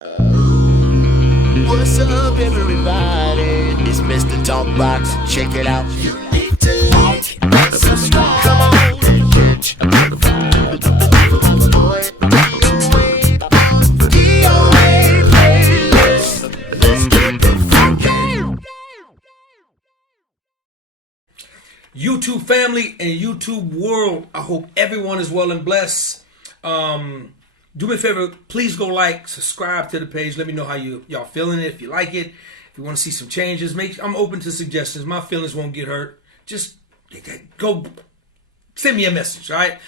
What's up, everybody? It's Mr. Talkbox. Check it out. You need to like, subscribe. Come on and catch a motherfucker. Boy, DOA playlist. Let's keep it funky. YouTube family and YouTube world, I hope everyone is well and blessed. Do me a favor, please go like, subscribe to the page. Let me know how y'all feeling it. If you like it, if you want to see some changes, I'm open to suggestions. My feelings won't get hurt. Just go send me a message, all right?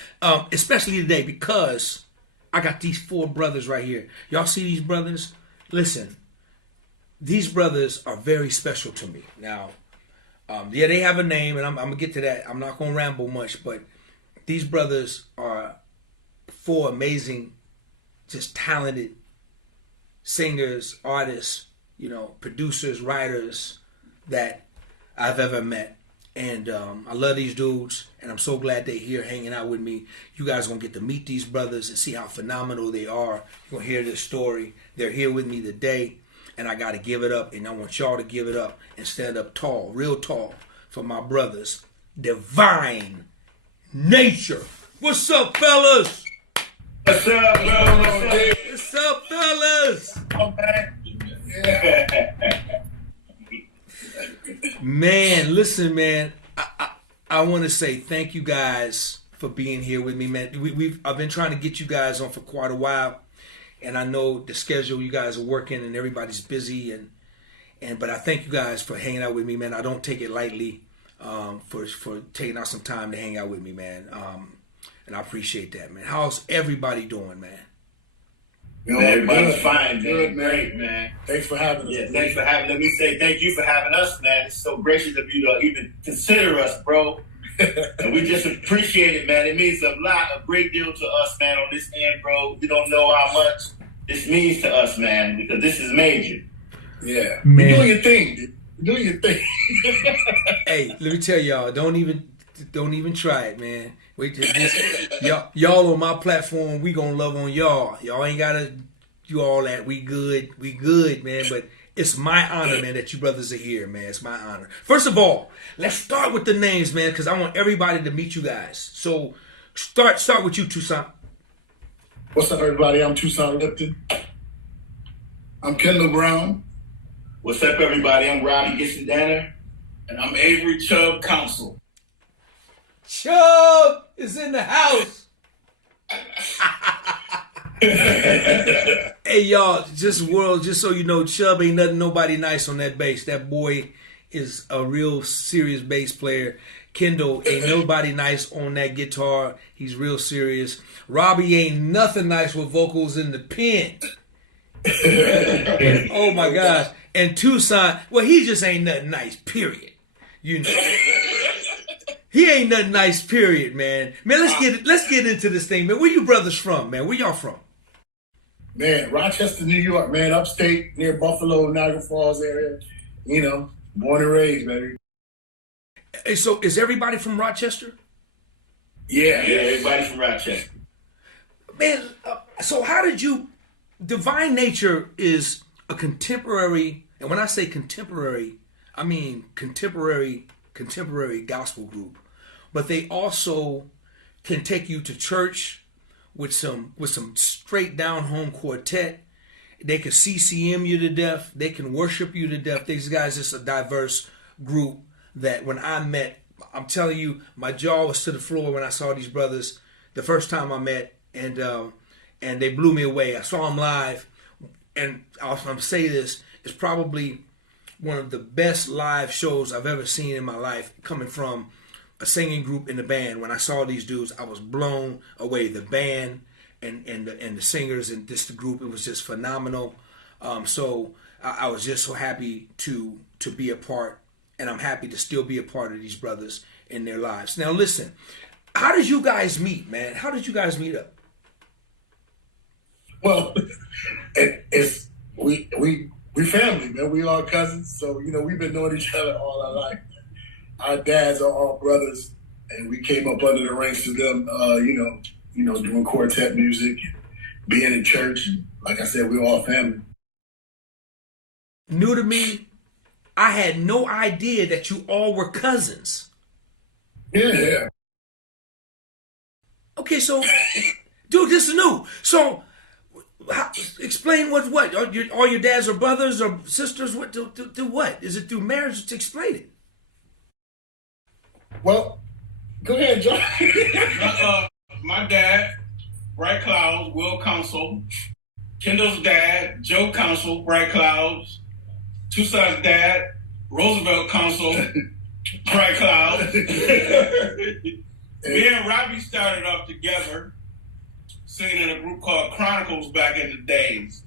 Especially today because I got these four brothers right here. Y'all see these brothers? Listen, these brothers are very special to me. Now, yeah, they have a name, and I'm gonna get to that. I'm not gonna ramble much, but these brothers are four amazing, just talented singers, artists, producers, writers that I've ever met. And I love these dudes, and I'm so glad they're here hanging out with me. You guys are going to get to meet these brothers and see how phenomenal they are. You're going to hear this story. They're here with me today, and I got to give it up, and I want y'all to give it up and stand up tall, real tall, for my brothers. Divine Nature. What's up, fellas? What's up, bro? What's up, fellas? Oh, man. Man, listen, man. I want to say thank you guys for being here with me, man. I've been trying to get you guys on for quite a while, and I know the schedule you guys are working and everybody's busy, but I thank you guys for hanging out with me, man. I don't take it lightly for taking out some time to hang out with me, man. And I appreciate that, man. How's everybody doing, man? Man, everybody's fine, good, man. Great, man. Thanks for having us. Yeah, thanks for having us. Let me say thank you for having us, man. It's so gracious of you to even consider us, bro. And we just appreciate it, man. It means a great deal to us, man, on this end, bro. You don't know how much this means to us, man, because this is major. Yeah. Man. You're doing your thing, dude. You're doing your thing. Hey, let me tell y'all, don't even try it, man. Y'all on my platform, we gonna love on y'all. Y'all ain't gotta do all that. We good, man. But it's my honor, man, that you brothers are here, man. It's my honor. First of all, let's start with the names, man, because I want everybody to meet you guys. So start with you, Tucson. What's up, everybody? I'm Tucson Lipton. I'm Kendall Brown. What's up, everybody? I'm Robbie Gibson-Danner. And I'm Avery Chubb Council. Chubb is in the house. Hey, y'all, just so you know, Chubb ain't nobody nice on that bass. That boy is a real serious bass player. Kendall ain't nobody nice on that guitar. He's real serious. Robbie ain't nothing nice with vocals in the pen. Oh my gosh. And Tucson, well, he just ain't nothing nice, period. You know. He ain't nothing nice, period, man. Man, let's get into this thing, man. Where you brothers from, man? Where y'all from? Man, Rochester, New York, man. Upstate, near Buffalo, Niagara Falls area. Born and raised, baby. Hey, so is everybody from Rochester? Yeah, everybody from Rochester. Man, so how did you... Divine Nature is a contemporary, and when I say contemporary, I mean contemporary gospel group, but they also can take you to church with some straight down home quartet. They can CCM you to death. They can worship you to death. These guys just a diverse group that when I met, I'm telling you, my jaw was to the floor when I saw these brothers the first time I met, and they blew me away. I saw them live, and I'm say this, it's probably one of the best live shows I've ever seen in my life, coming from a singing group in the band. When I saw these dudes, I was blown away. The band and the singers and just the group, it was just phenomenal. So I was just so happy to be a part, and I'm happy to still be a part of these brothers in their lives. Now listen, how did you guys meet, man? How did you guys meet up? Well, we family, man. We all cousins, so we've been knowing each other all our life. Our dads are all brothers, and we came up under the ranks of them. Doing quartet music, being in church. And like I said, we're all family. New to me, I had no idea that you all were cousins. Yeah. Okay, so, dude, this is new. So, explain what? All your dads are brothers or sisters? What? Do what? Is it through marriage? To explain it. Well, go ahead, John. My dad, Bright Clouds, Will Council. Kendall's dad, Joe Council, Bright Clouds. Tucson's dad, Roosevelt Council, Bright Clouds. Me and Robbie started off together singing in a group called Chronicles back in the days.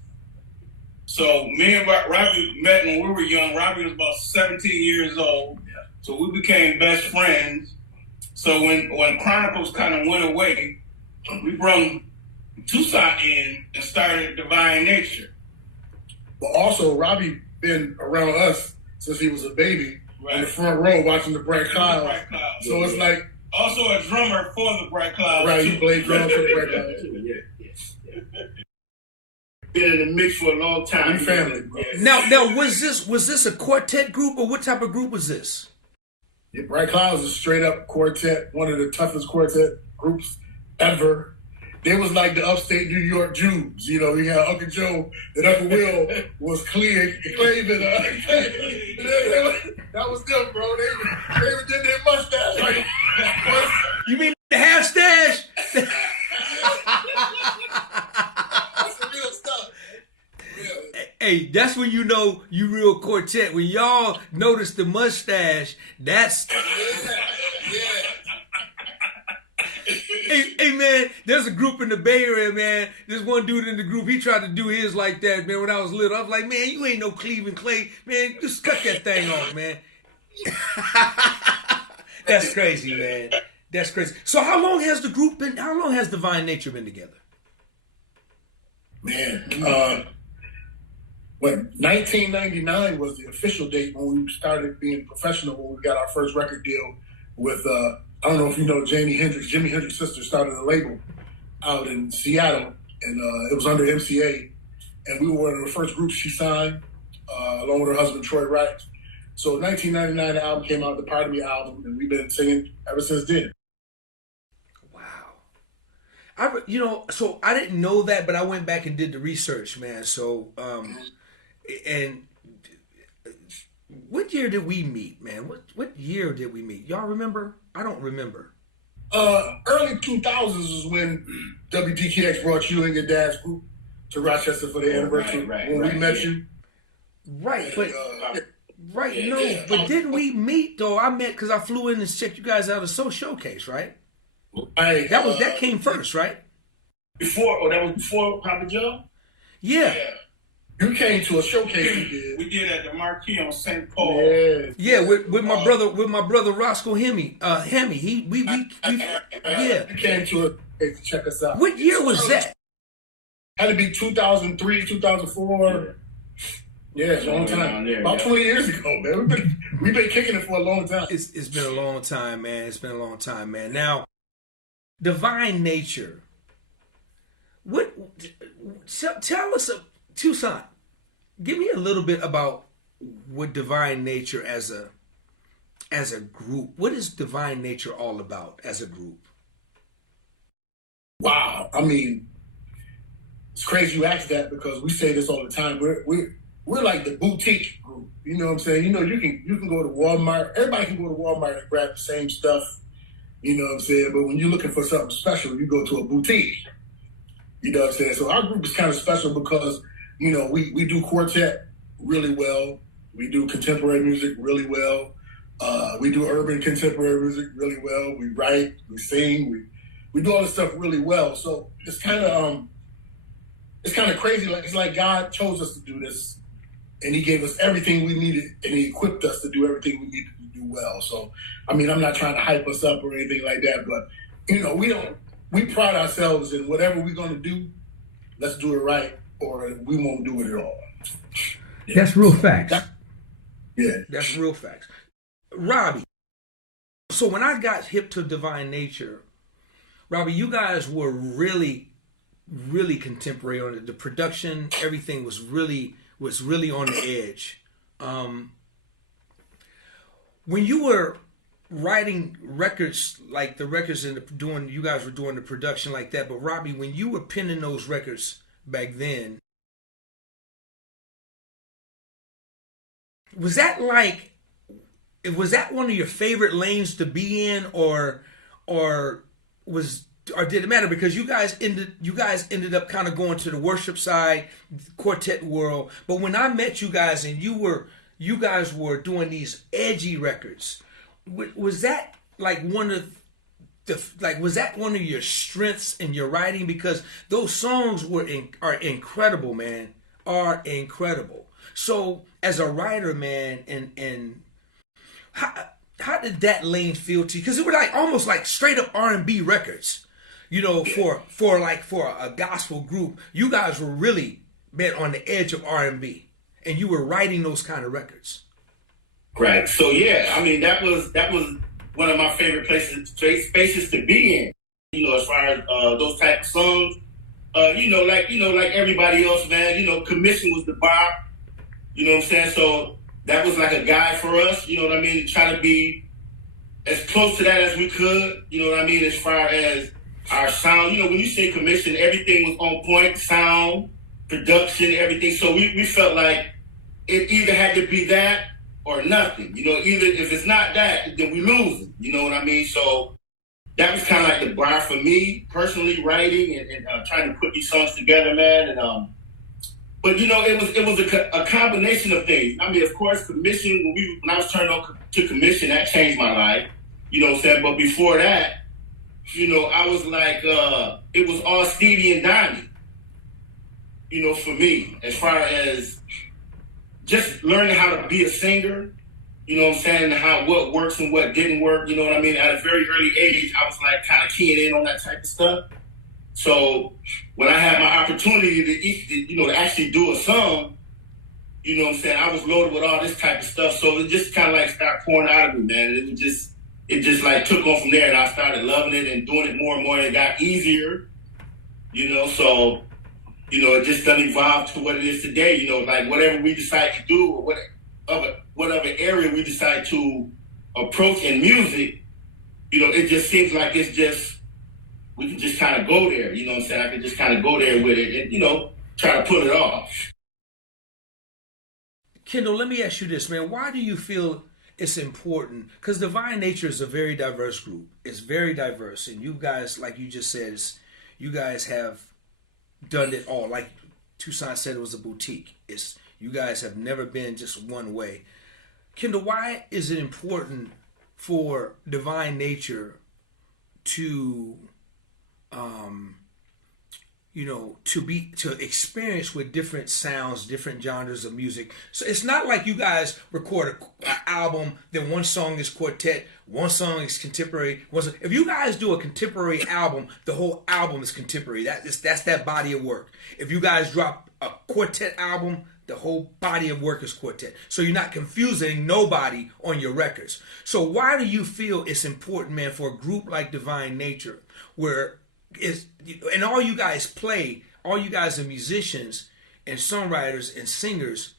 So me and Robbie met when we were young. Robbie was about 17 years old. So we became best friends. So when Chronicles kind of went away, we brought Tucson in and started Divine Nature. But also, Robbie been around us since he was a baby, in the front row watching the Bright Clouds. So it's like, also a drummer for the Bright Clouds. Right, he played drums for the Bright Clouds too. Been in the mix for a long time. We family, bro. Now, was this a quartet group or what type of group was this? Yeah, Bright Clouds is straight up quartet, one of the toughest quartet groups ever. They was like the upstate New York Jews. You know, you had Uncle Joe and Uncle Will was cleaving. That was them, bro. They did their mustache. Like, You mean the half stash? that's the real stuff. Real. Hey, that's when you know you real quartet. When y'all notice the mustache, that's... Yeah. Hey man, there's a group in the Bay Area, man. There's one dude in the group, he tried to do his like that, man, when I was little. I was like, man, you ain't no Cleveland Clay. Man, just cut that thing off, man. That's crazy, man. That's crazy. So how long has Divine Nature been together? Man, 1999 was the official date when we started being professional, when we got our first record deal with, I don't know if you know Jimi Hendrix's sister started a label out in Seattle, and it was under MCA, and we were one of the first groups she signed, along with her husband, Troy Wright. So 1999, the album came out, the Part of Me album, and we've been singing ever since then. So I didn't know that, but I went back and did the research, man. So, and what year did we meet, man? What year did we meet? Y'all remember? I don't remember. Early 2000s was when WDKX brought you and your dad's group to Rochester for the anniversary when we met you. Right, but but didn't we meet though? I met because I flew in and checked you guys out at Soul Showcase, right? That came first, right? That was before Papa Joe? Yeah. You came to a showcase we did. We did at the Marquee on St. Paul. Yeah, with my brother Roscoe Hemi. Hemi. Yeah. You came to to check us out. What year was that? Had to be 2003, 2004. Yeah, it's a long time. About 20 years ago, man. We've been kicking it for a long time. It's been a long time, man. It's been a long time, man. Now, Divine Nature. Tell us, Tucson. Give me a little bit about what Divine Nature as a group. What is Divine Nature all about as a group? Wow, I mean, it's crazy you ask that because we say this all the time. We're like the boutique group. You know what I'm saying? You know, you can go to Walmart. Everybody can go to Walmart and grab the same stuff. You know what I'm saying? But when you're looking for something special, you go to a boutique. You know what I'm saying? So our group is kind of special because, you know, we do quartet really well. We do contemporary music really well. We do urban contemporary music really well. We write, we sing, we do all this stuff really well. So it's kind of crazy. Like it's like God chose us to do this, and He gave us everything we needed, and He equipped us to do everything we needed to do well. So, I mean, I'm not trying to hype us up or anything like that, but you know, we pride ourselves in whatever we're going to do. Let's do it right, or we won't do it at all. Yeah. That's real facts. That's real facts. Robbie, so when I got hip to Divine Nature, Robbie, you guys were really really contemporary on it. The production, everything was really on the edge. When you were writing records like the records and doing, you guys were doing the production like that, but Robbie, when you were penning those records back then, was that one of your favorite lanes to be in, or did it matter because you guys ended up kind of going to the worship side, quartet world? But when I met you guys and you guys were doing these edgy records, was that like was that one of your strengths in your writing? Because those songs are incredible, man, are incredible. So as a writer, man, and how did that lane feel to you? Because it were like almost like straight up R&B records, you know, for a gospel group. You guys were really been on the edge of R&B, and you were writing those kind of records. Right. So yeah, I mean that was one of my favorite spaces to be in. You know, as far as those type of songs, like everybody else, man. You know, Commission was the bar. You know what I'm saying? So that was like a guide for us. You know what I mean? To try to be as close to that as we could. You know what I mean? As far as our sound, you know, when you say Commission, everything was on point, sound, production, everything. So we felt like it either had to be that or nothing. You know, either if it's not that, then we lose it. You know what I mean? So that was kind of like the bar for me personally, writing and trying to put these songs together, man. And but you know, it was a combination of things. I mean, of course, Commission. When I was turned on to Commission, that changed my life. You know what I'm saying? But before that, you know, I was like, it was all Stevie and Donnie. You know, for me, as far as just learning how to be a singer, you know what I'm saying, and what works and what didn't work, you know what I mean? At a very early age, I was like kind of keying in on that type of stuff. So when I had my opportunity to actually do a song, you know what I'm saying, I was loaded with all this type of stuff. So it just kind of like started pouring out of me, man. It just like took on from there, and I started loving it and doing it more and more, and it got easier, you know. So, you know, it just done evolved to what it is today. You know, like whatever we decide to do or whatever area we decide to approach in music, you know, it just seems like we can just kind of go there. You know what I'm saying? I can just kind of go there with it and, you know, try to pull it off. Kendall, let me ask you this, man. Why do you feel it's important? Because Divine Nature is a very diverse group. It's very diverse. And you guys, like you just said, you guys have done it all. Like Toussaint said, it was a boutique. You guys have never been just one way. Kendall, why is it important for Divine Nature to to experience with different sounds, different genres of music? So it's not like you guys record an album, then one song is quartet, one song is contemporary. If you guys do a contemporary album, the whole album is contemporary. That's that body of work. If you guys drop a quartet album, the whole body of work is quartet. So you're not confusing nobody on your records. So why do you feel it's important, man, for a group like Divine Nature, where and all you guys are musicians and songwriters and singers,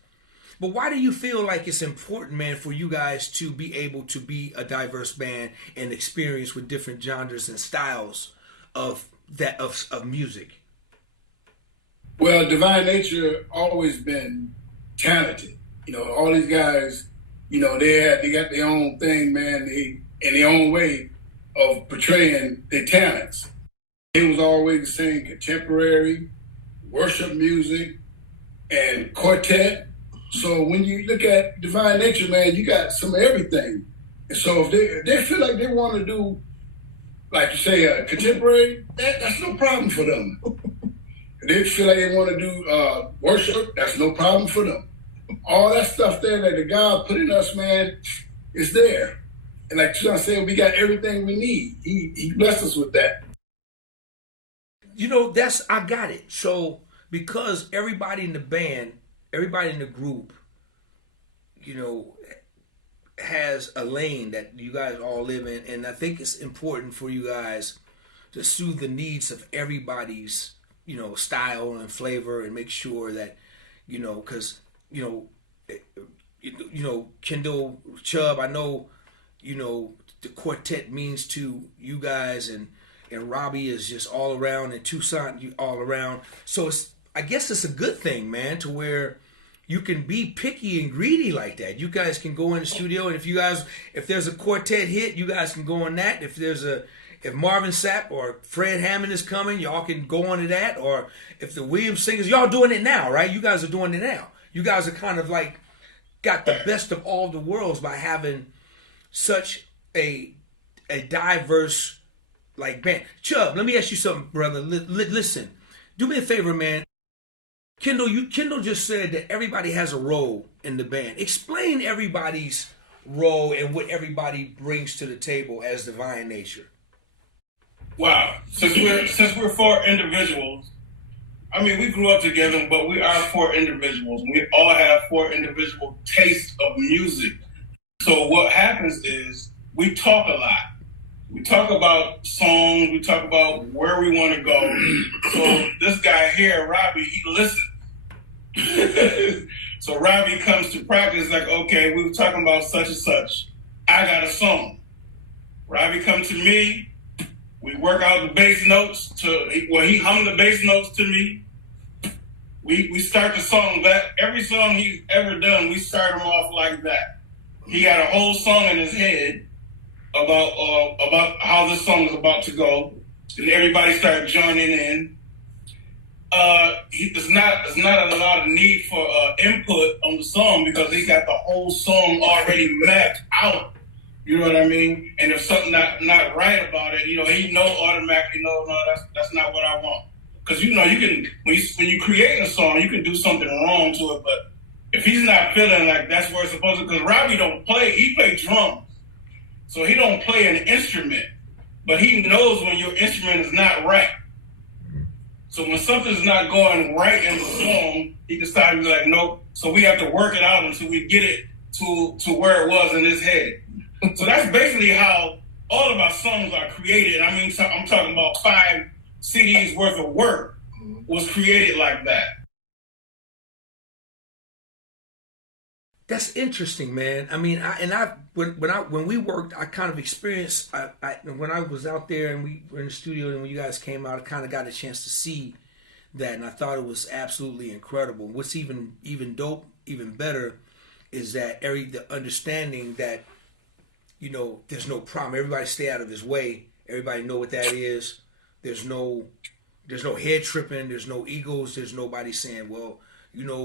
but why do you feel like it's important, man, for you guys to be able to be a diverse band and experience with different genres and styles of music? Well, Divine Nature always been talented. You know, all these guys, you know, they got their own thing, man, in their own way of portraying their talents. It was always the same: contemporary, worship music, and quartet. So when you look at Divine Nature, man, you got some of everything. And so if they feel like they want to do, like you say, contemporary, that's no problem for them. If they feel like they want to do worship, that's no problem for them. All that stuff there that the God put in us, man, is there. And like John said, we got everything we need. He blessed us with that. You know, I got it. So because everybody in the band, everybody in the group, you know, has a lane that you guys all live in, and I think it's important for you guys to soothe the needs of everybody's style and flavor, and make sure that, because Kendall, Chubb, I know, the quartet means to you guys, and Robbie is just all around, and Tucson, you all around. So I guess it's a good thing, man, to where you can be picky and greedy like that. You guys can go in the studio, and if there's a quartet hit, you guys can go on that. If Marvin Sapp or Fred Hammond is coming, y'all can go on to that. Or if the Williams singers, y'all doing it now, right? You guys are doing it now. You guys are kind of like got the best of all the worlds by having such a diverse like band. Chubb, let me ask you something, brother. Listen, do me a favor, man. Kendall just said that everybody has a role in the band. Explain everybody's role and what everybody brings to the table as divine nature. Wow. Since we're four individuals, I mean, we grew up together, but we are four individuals. We all have four individual tastes of music. So what happens is we talk a lot. We talk about songs. We talk about where we want to go. So this guy here, Robbie, he listens. So Robbie comes to practice like, okay, we were talking about such and such. I got a song. Robbie comes to me. We work out the bass notes he hummed the bass notes to me. We start the song. Every song he's ever done, we start him off like that. He had a whole song in his head about how this song is about to go, and everybody started joining in. There's not a lot of need for input on the song because he got the whole song already mapped out. You know what I mean? And if something not right about it, he know automatically, no, that's not what I want. Because you can when you create a song, you can do something wrong to it, but if he's not feeling like that's where it's supposed to, because Robbie don't play, he plays drums. So he don't play an instrument, but he knows when your instrument is not right. So when something's not going right in the song, he can start to be like, nope. So we have to work it out until we get it to where it was in his head. So that's basically how all of our songs are created. I mean, I'm talking about 5 CDs worth of work was created like that. That's interesting, man. I mean, when we worked, I kind of experienced. When I was out there and we were in the studio, and when you guys came out, I kind of got a chance to see that, and I thought it was absolutely incredible. What's even dope, even better, is that the understanding that there's no problem. Everybody stay out of his way. Everybody know what that is. There's no head tripping. There's no egos. There's nobody saying, well,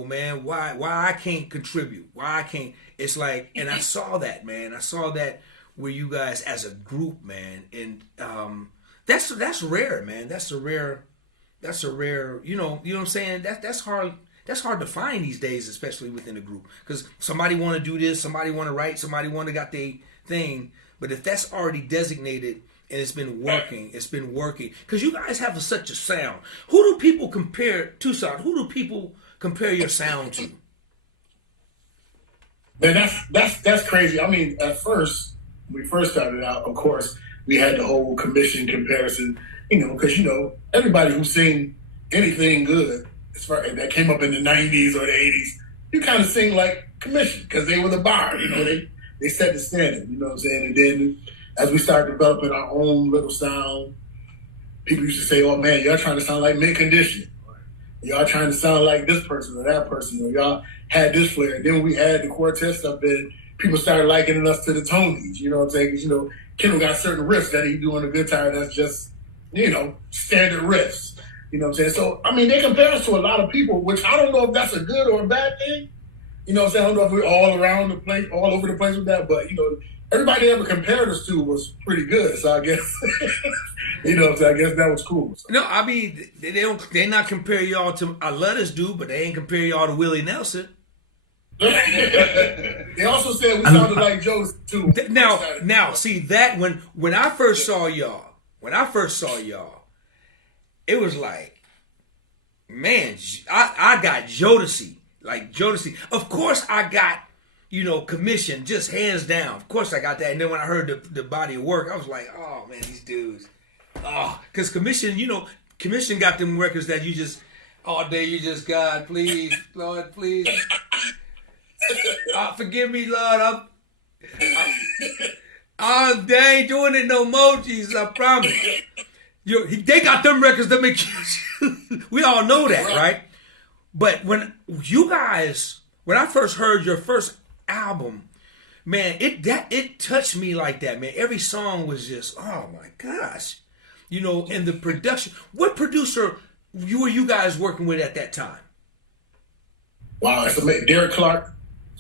man, why I can't contribute? Why I can't? It's like, and I saw that, man. I saw that where you guys as a group, man, and that's rare, man. That's a rare. You know what I'm saying? That's hard. That's hard to find these days, especially within a group, because somebody want to do this, somebody want to write, somebody want to got their thing. But if that's already designated and it's been working. Because you guys have such a sound. Who do people compare, Tucson? Who do people compare your sound to? Man, that's crazy. I mean, at first, when we first started out, of course, we had the whole commission comparison, because, everybody who sing anything good, as far as that came up in the 90s or the 80s, you kind of sing like commission because they were the bar, they set the standard, you know what I'm saying? And then as we started developing our own little sound, people used to say, oh man, y'all trying to sound like Mint Condition. Y'all trying to sound like this person or that person, or y'all had this flair. And then we had the quartet stuff, and people started likening us to the Tonys, you know what I'm saying? Because, Kendall got certain riffs that he do on the guitar that's just, standard riffs. You know what I'm saying? So, I mean, they compare us to a lot of people, which I don't know if that's a good or a bad thing. You know what I'm saying? I don't know if we're all around the place, all over the place with that, but, everybody they ever compared us to was pretty good. So I guess, I guess that was cool. So. No, I mean, they not compare y'all to, I love this dude, but they ain't compare y'all to Willie Nelson. They also said we sounded like Joe too. Now, see that when I first saw y'all, it was like, man, I got Jodeci. Like Jodeci. Of course I got, commission, just hands down. Of course I got that. And then when I heard the body of work, I was like, oh man, these dudes. Oh, because commission, Commission got them records that you just all day. You just God, please, Lord, please, forgive me, Lord. They ain't doing it no more, Jesus. I promise. They got them records that make you. We all know that, right? But when I first heard your first album, man, it touched me like that, man. Every song was just, oh my gosh, and the production. What producer were you guys working with at that time? Wow, it's amazing. Derek Clark,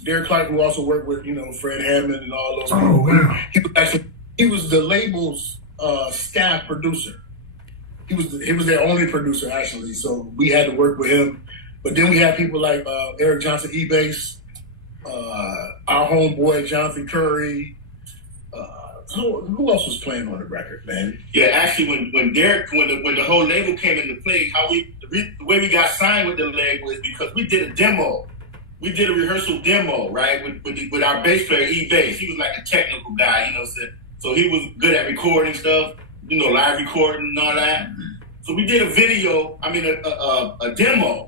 who also worked with Fred Hammond and all those. Oh wow! He was the label's staff producer. He was their only producer actually. So we had to work with him. But then we had people like Eric Johnson, E-Bass, our homeboy Jonathan Curry. Who else was playing on the record, man? Yeah, actually, when the whole label came into play, the way we got signed with the label is because we did a demo. We did a rehearsal demo, right, with our bass player E-Bass. He was like a technical guy, so he was good at recording stuff, live recording and all that. So we did a demo.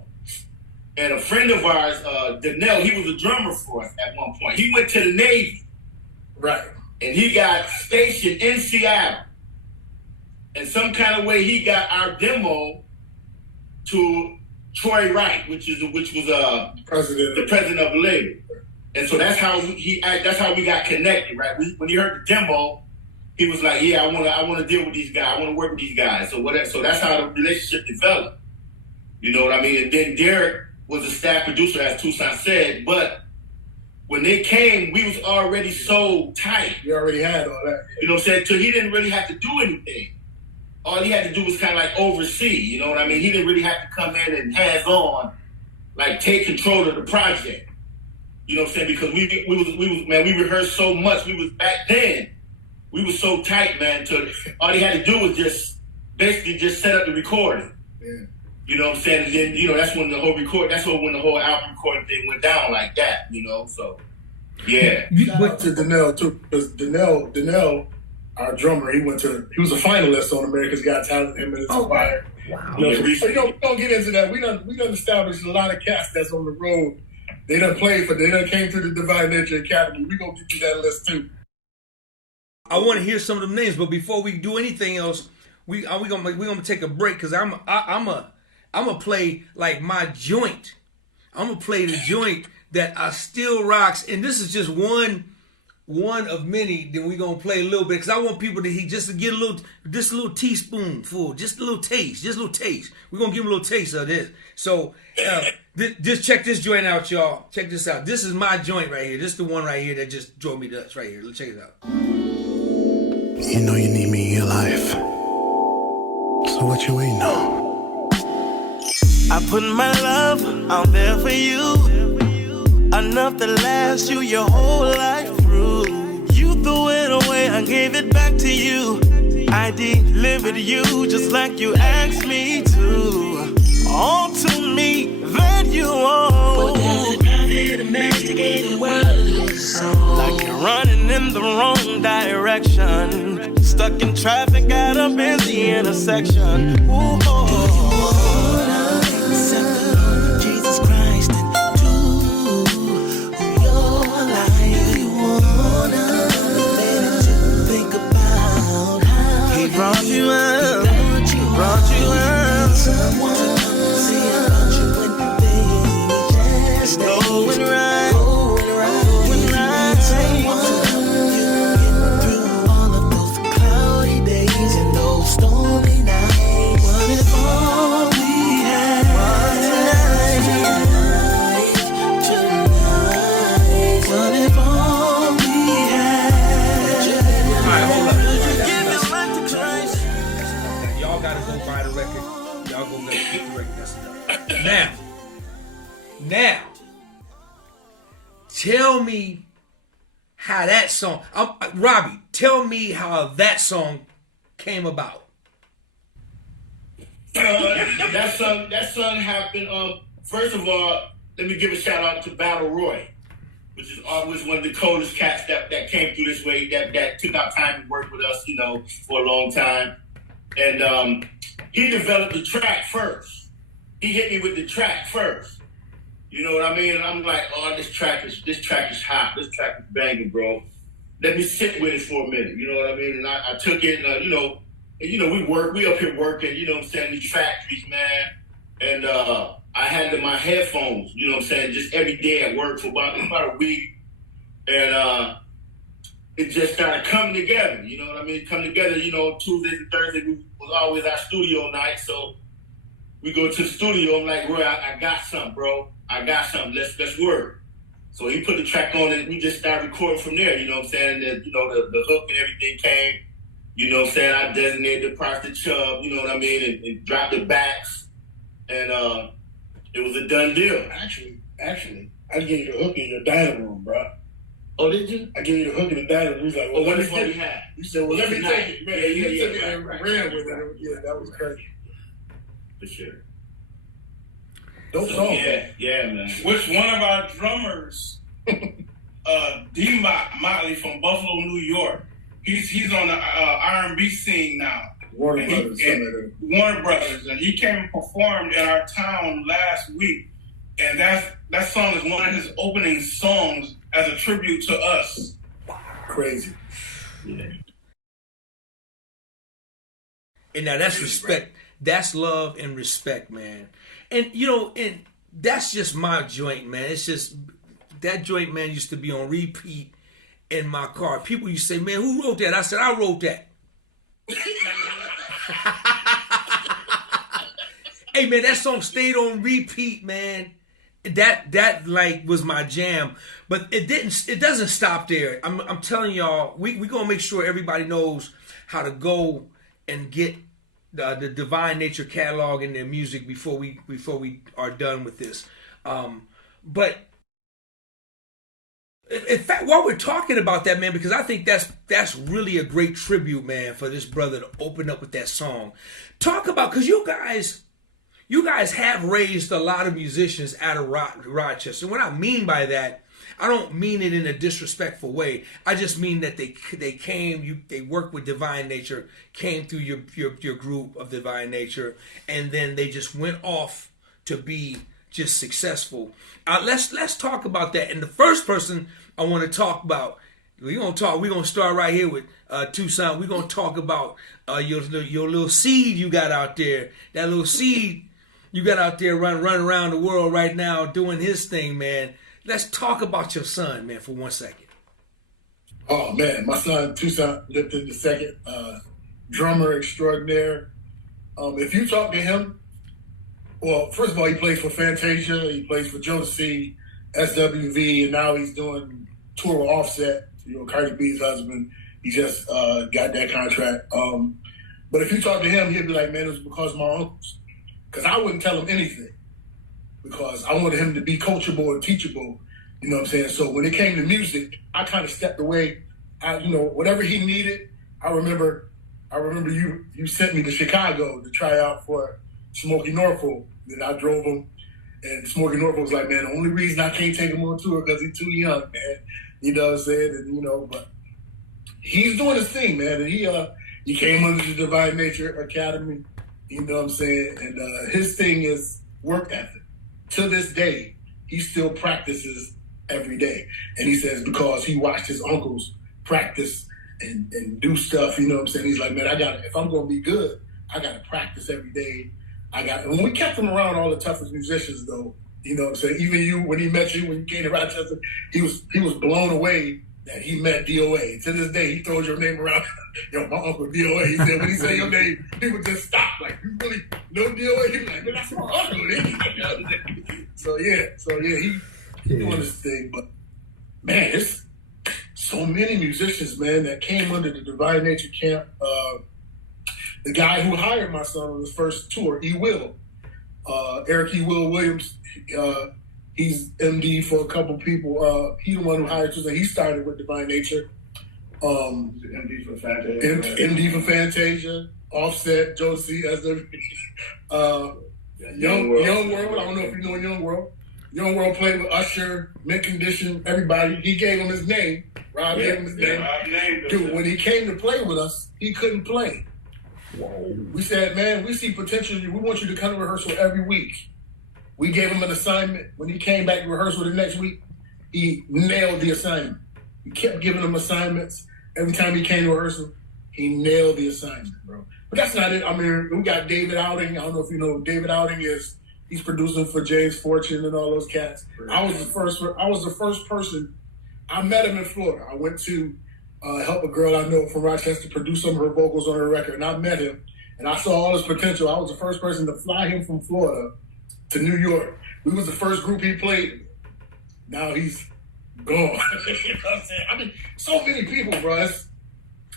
And a friend of ours, Danell, he was a drummer for us at one point. He went to the Navy. Right. And he got stationed in Seattle. And some kind of way he got our demo to Troy Wright, which was the president of the label. And so that's how we got connected, right? When he heard the demo, he was like, "Yeah, I want to deal with these guys. I want to work with these guys." So that's how the relationship developed. You know what I mean? And then Derek was a staff producer, as Tucson said, but when they came, we was already so tight. We already had all that. You know what I'm saying? So he didn't really have to do anything. All he had to do was kind of like oversee, you know what I mean? He didn't really have to come in and hands-on, like take control of the project. You know what I'm saying? Because we rehearsed so much. Back then, we was so tight, man, all he had to do was basically set up the recording. Yeah. You know what I'm saying? And then, that's when the whole album recording thing went down like that, so, yeah. Shout out to Danell, too, because Danell, our drummer, he was a finalist on America's Got Talent, him and his choir. Wow. We don't get into that. We done established a lot of cats that's on the road. They done came through the Divine Nature Academy. We gonna get to that list, too. I want to hear some of them names, but before we do anything else, we gonna take a break, because I'm gonna play like my joint. I'm gonna play the joint that I still rocks, and this is just one of many. Then we gonna play a little bit, because I want people to just to get a little teaspoonful, just a little taste. We're gonna give them a little taste of this. So just check this joint out, y'all. Check this out. This is my joint right here. This is the one right here that just drove me nuts right here. Let's check it out. You know you need me in your life. So what you waiting on? I put my love out there for you, enough to last you your whole life through. You threw it away, I gave it back to you. I delivered you just like you asked me to. All to me that you owe. Like you're running in the wrong direction, stuck in traffic at a busy intersection. Ooh, brought you out. Someone see about you when the baby just going right. Through all of those cloudy days and those stormy nights. What if all we had tonight? What if all we had? All right, hold up. Y'all gotta go buy the record. Y'all go get the record. That's enough. Now, tell me how that song. Robbie, tell me how that song came about. That song happened. First of all, let me give a shout out to Battle Roy, which is always one of the coldest cats that came through this way. That took out time to work with us, for a long time. And he developed the track first. He hit me with the track first. You know what I mean? And I'm like, oh, this track is hot. This track is banging, bro. Let me sit with it for a minute. You know what I mean? And I took it, and we up here working. You know what I'm saying? These factories, man. And I had my headphones. You know what I'm saying? Just every day at work for about a week, and it just started coming together. You know what I mean? Come together. You know, Tuesdays and Thursdays was always our studio night, so we go to the studio. I'm like, Roy, I got something, bro. I got something. Let's work. So he put the track on, and we just started recording from there. You know what I'm saying? And, the hook and everything came. You know what I'm saying? I designated the parts to Chubb. You know what I mean? And dropped the backs, and it was a done deal. Actually, I gave you the hook in your dining room, bro. Oh, did you? I gave you the hook in the dining room. He was like, well, what is what we had? You said, well, let me take it, man. You took it and right. ran with it. Yeah, that was crazy. For sure. Dope song. Yeah, man. Which one of our drummers, Motley from Buffalo, New York, he's on the R&B scene now. Warner Brothers, and he came and performed in our town last week, and that song is one of his opening songs as a tribute to us. Crazy. Yeah. And now that's respect. That's love and respect, man. And and that's just my joint, man. It's just that joint, man, used to be on repeat in my car. People used to say, man, who wrote that? I said, I wrote that. Hey, man, that song stayed on repeat, man. That like was my jam. But it doesn't stop there. I'm telling y'all, we gonna make sure everybody knows how to go and get the Divine Nature catalog and their music before we are done with this. But in fact, while we're talking about that, man, because I think that's really a great tribute, man, for this brother to open up with that song. Talk about, because you guys have raised a lot of musicians out of Rochester. And what I mean by that, I don't mean it in a disrespectful way. I just mean that they came, they worked with Divine Nature, came through your group of Divine Nature, and then they just went off to be just successful. Let's talk about that. And the first person I want to talk about, we're gonna start right here with Tucson. We're gonna talk about your little seed you got out there. That little seed you got out there running around the world right now doing his thing, man. Let's talk about your son, man, for 1 second. Oh, man, my son, Tucson, Lipton II, drummer extraordinaire. If you talk to him, well, first of all, he plays for Fantasia, he plays for Jodeci, SWV, and now he's doing tour with Offset, Cardi B's husband. He just got that contract. But if you talk to him, he'll be like, man, it was because of my uncles. Because I wouldn't tell him anything. Because I wanted him to be coachable and teachable, you know what I'm saying? So when it came to music, I kind of stepped away. Whatever he needed, I remember you sent me to Chicago to try out for Smokey Norfolk. Then I drove him, and Smokey Norfolk was like, man, the only reason I can't take him on tour because he's too young, man. You know what I'm saying? And, but he's doing his thing, man. And he came under the Divine Nature Academy, you know what I'm saying? And his thing is work ethic. To this day, he still practices every day. And he says because he watched his uncles practice and do stuff, you know what I'm saying? He's like, man, if I'm going to be good, I got to practice every day. And we kept him around all the toughest musicians, though. You know what I'm saying? Even you, when he met you, when you came to Rochester, he was blown away that he met DOA. To this day, he throws your name around. Yo, my uncle DOA. He said, when he said your name, he would just stop. Like, you really know DOA? He was like, man, that's my uncle. So yeah, he doing his thing. But, man, it's so many musicians, man, that came under the Divine Nature camp. The guy who hired my son on his first tour, E. Will, Eric E. Will Williams, he's MD for a couple people. He's the one who hired us, and he started with Divine Nature. MD for Fantasia. MD for Fantasia, Offset, Josie, SW. Young World. I don't know if you know Young World. Young World played with Usher, Mint Condition, everybody. He gave him his name. Rob gave him his name. Dude, when he came to play with us, he couldn't play. We said, man, we see potential. We want you to come to rehearsal every week. We gave him an assignment. When he came back to rehearsal the next week, he nailed the assignment. We kept giving him assignments. Every time he came to rehearsal, he nailed the assignment, bro. But that's not it. I mean, we got David Outing. I don't know if you know who David Outing is. He's producing for James Fortune and all those cats. I was the first person. I met him in Florida. I went to help a girl I know from Rochester produce some of her vocals on her record, and I met him, and I saw all his potential. I was the first person to fly him from Florida to New York. We was the first group he played with. Now he's gone. You know what I'm saying? I mean, so many people, bro.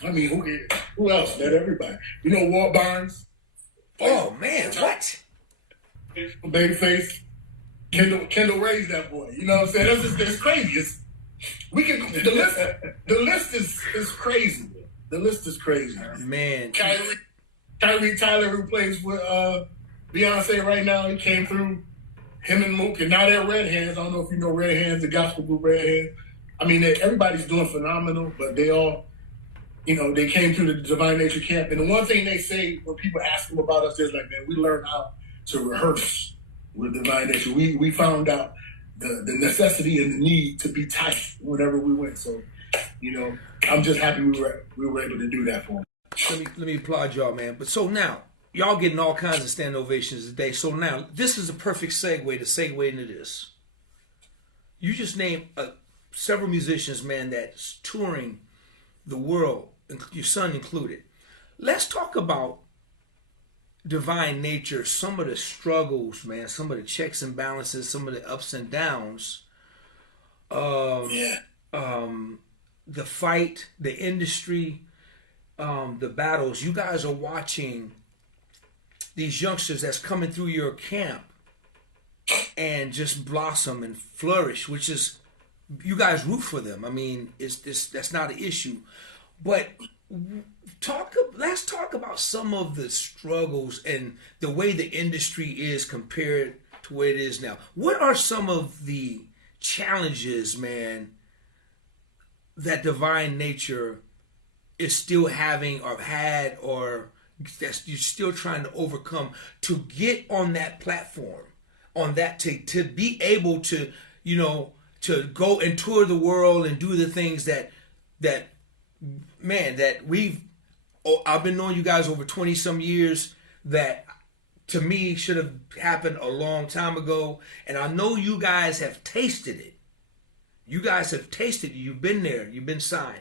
Who else, man? Everybody. You know Walt Barnes? Oh, man, what? Babyface. Kendall raised that boy. You know what I'm saying? It's crazy. The list is crazy. The list is crazy. Man. Tyree Tyler, who plays with Beyonce right now, he came through. Him and Mook, and now they're Red Hands. I don't know if you know Red Hands, the gospel group Red Hands. I mean, everybody's doing phenomenal, but they all, they came through the Divine Nature camp. And the one thing they say when people ask them about us is like, man, we learned how to rehearse with Divine Nature. We found out the necessity and the need to be tight whenever we went. So, I'm just happy we were able to do that for them. Let me applaud y'all, man. But so now, y'all getting all kinds of standing ovations today. So now, this is a perfect segue to segue into this. You just named several musicians, man, that's touring the world, your son included. Let's talk about Divine Nature, some of the struggles, man, some of the checks and balances, some of the ups and downs. The fight, the industry, the battles. You guys are watching these youngsters that's coming through your camp and just blossom and flourish, which is, you guys root for them. I mean, that's not an issue. But let's talk about some of the struggles and the way the industry is compared to where it is now. What are some of the challenges, man, that Divine Nature is still having or had, or that you're still trying to overcome to get on that platform, on that to be able to, to go and tour the world and do the things that I've been knowing you guys over 20 some years, that to me should have happened a long time ago. And I know you guys have tasted it. You guys have tasted it. You've been there. You've been signed.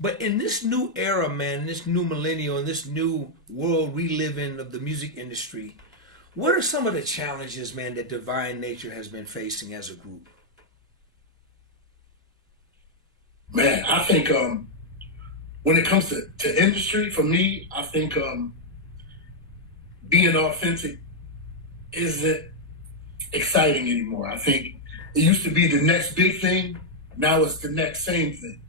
But in this new era, man, this new millennial, in this new world we live in of the music industry, what are some of the challenges, man, that Divine Nature has been facing as a group? Man, I think when it comes to industry, for me, I think being authentic isn't exciting anymore. I think it used to be the next big thing. Now it's the next same thing.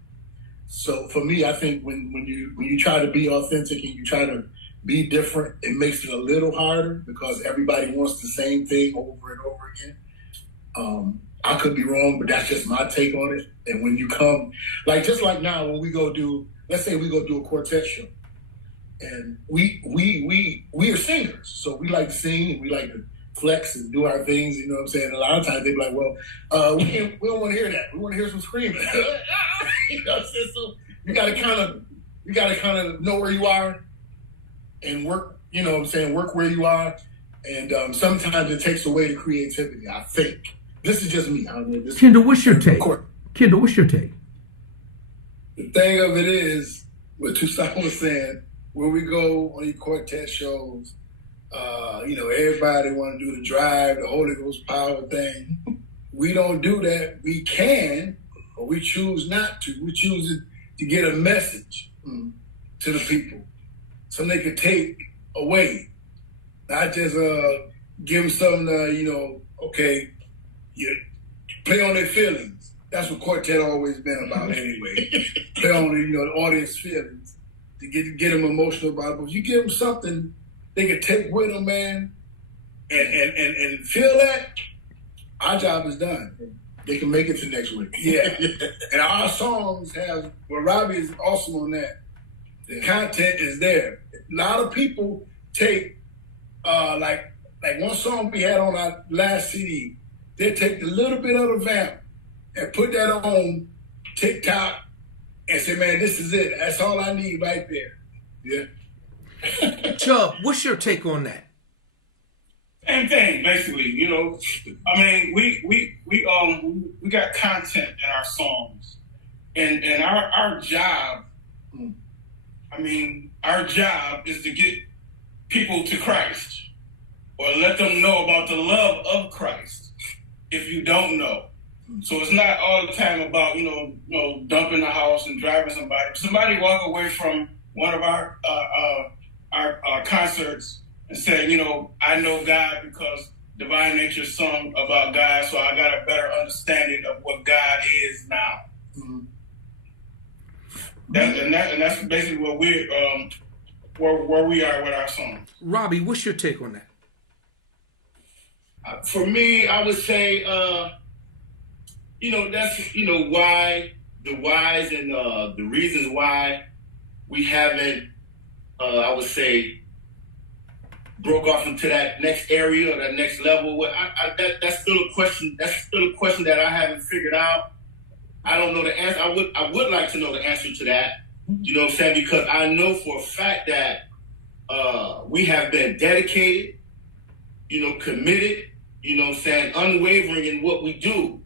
So for me, I think when you try to be authentic and you try to be different, it makes it a little harder because everybody wants the same thing over and over again. I could be wrong, but that's just my take on it. And when you come, just like now, when we go do, let's say we go do a quartet show, and we are singers, so we like to sing and we like to flex and do our things. You know what I'm saying? A lot of times they be like, well, we don't want to hear that. We want to hear some screaming. You know what I'm saying? So you gotta kind of know where you are and work. You know what I'm saying? Work where you are, and sometimes it takes away the creativity. I think this is just me. I don't know. Kendall, what's your take? Kendall, what's your take? The thing of it is, what Toussaint was saying, when we go on these quartet shows, everybody want to do the drive, the Holy Ghost power thing. We don't do that. We can, but we choose not to. We choose to get a message to the people so they can take away, not just give them something, okay, you play on their feelings. That's what quartet always been about anyway. Play on the audience feelings to get them emotional about it. But if you give them something they can take with them, man, and feel that, our job is done. They can make it to next week. Yeah. And our songs have, Robbie is awesome on that. The content is there. A lot of people take like one song we had on our last CD. They take a little bit of the vamp and put that on TikTok and say, man, this is it. That's all I need right there. Yeah. Chubb, what's your take on that? Same thing, basically. You know, I mean, we got content in our songs, and our job. I mean, our job is to get people to Christ, or let them know about the love of Christ. If you don't know, so it's not all the time about you know dumping the house and driving somebody. If somebody walk away from one of our concerts and said, you know, I know God because Divine Nature sung about God, so I got a better understanding of what God is now. Mm-hmm. And that's basically what we're where we are with our song. Robbie, what's your take on that? For me, I would say, you know, that's why the whys and the reasons why we haven't, I would say, broke off into that next area or that next level. That's still a question. That's still a question that I haven't figured out. I don't know the answer. I would like to know the answer to that. You know what I'm saying? Because I know for a fact that we have been dedicated, you know, committed, you know what I'm saying, unwavering in what we do.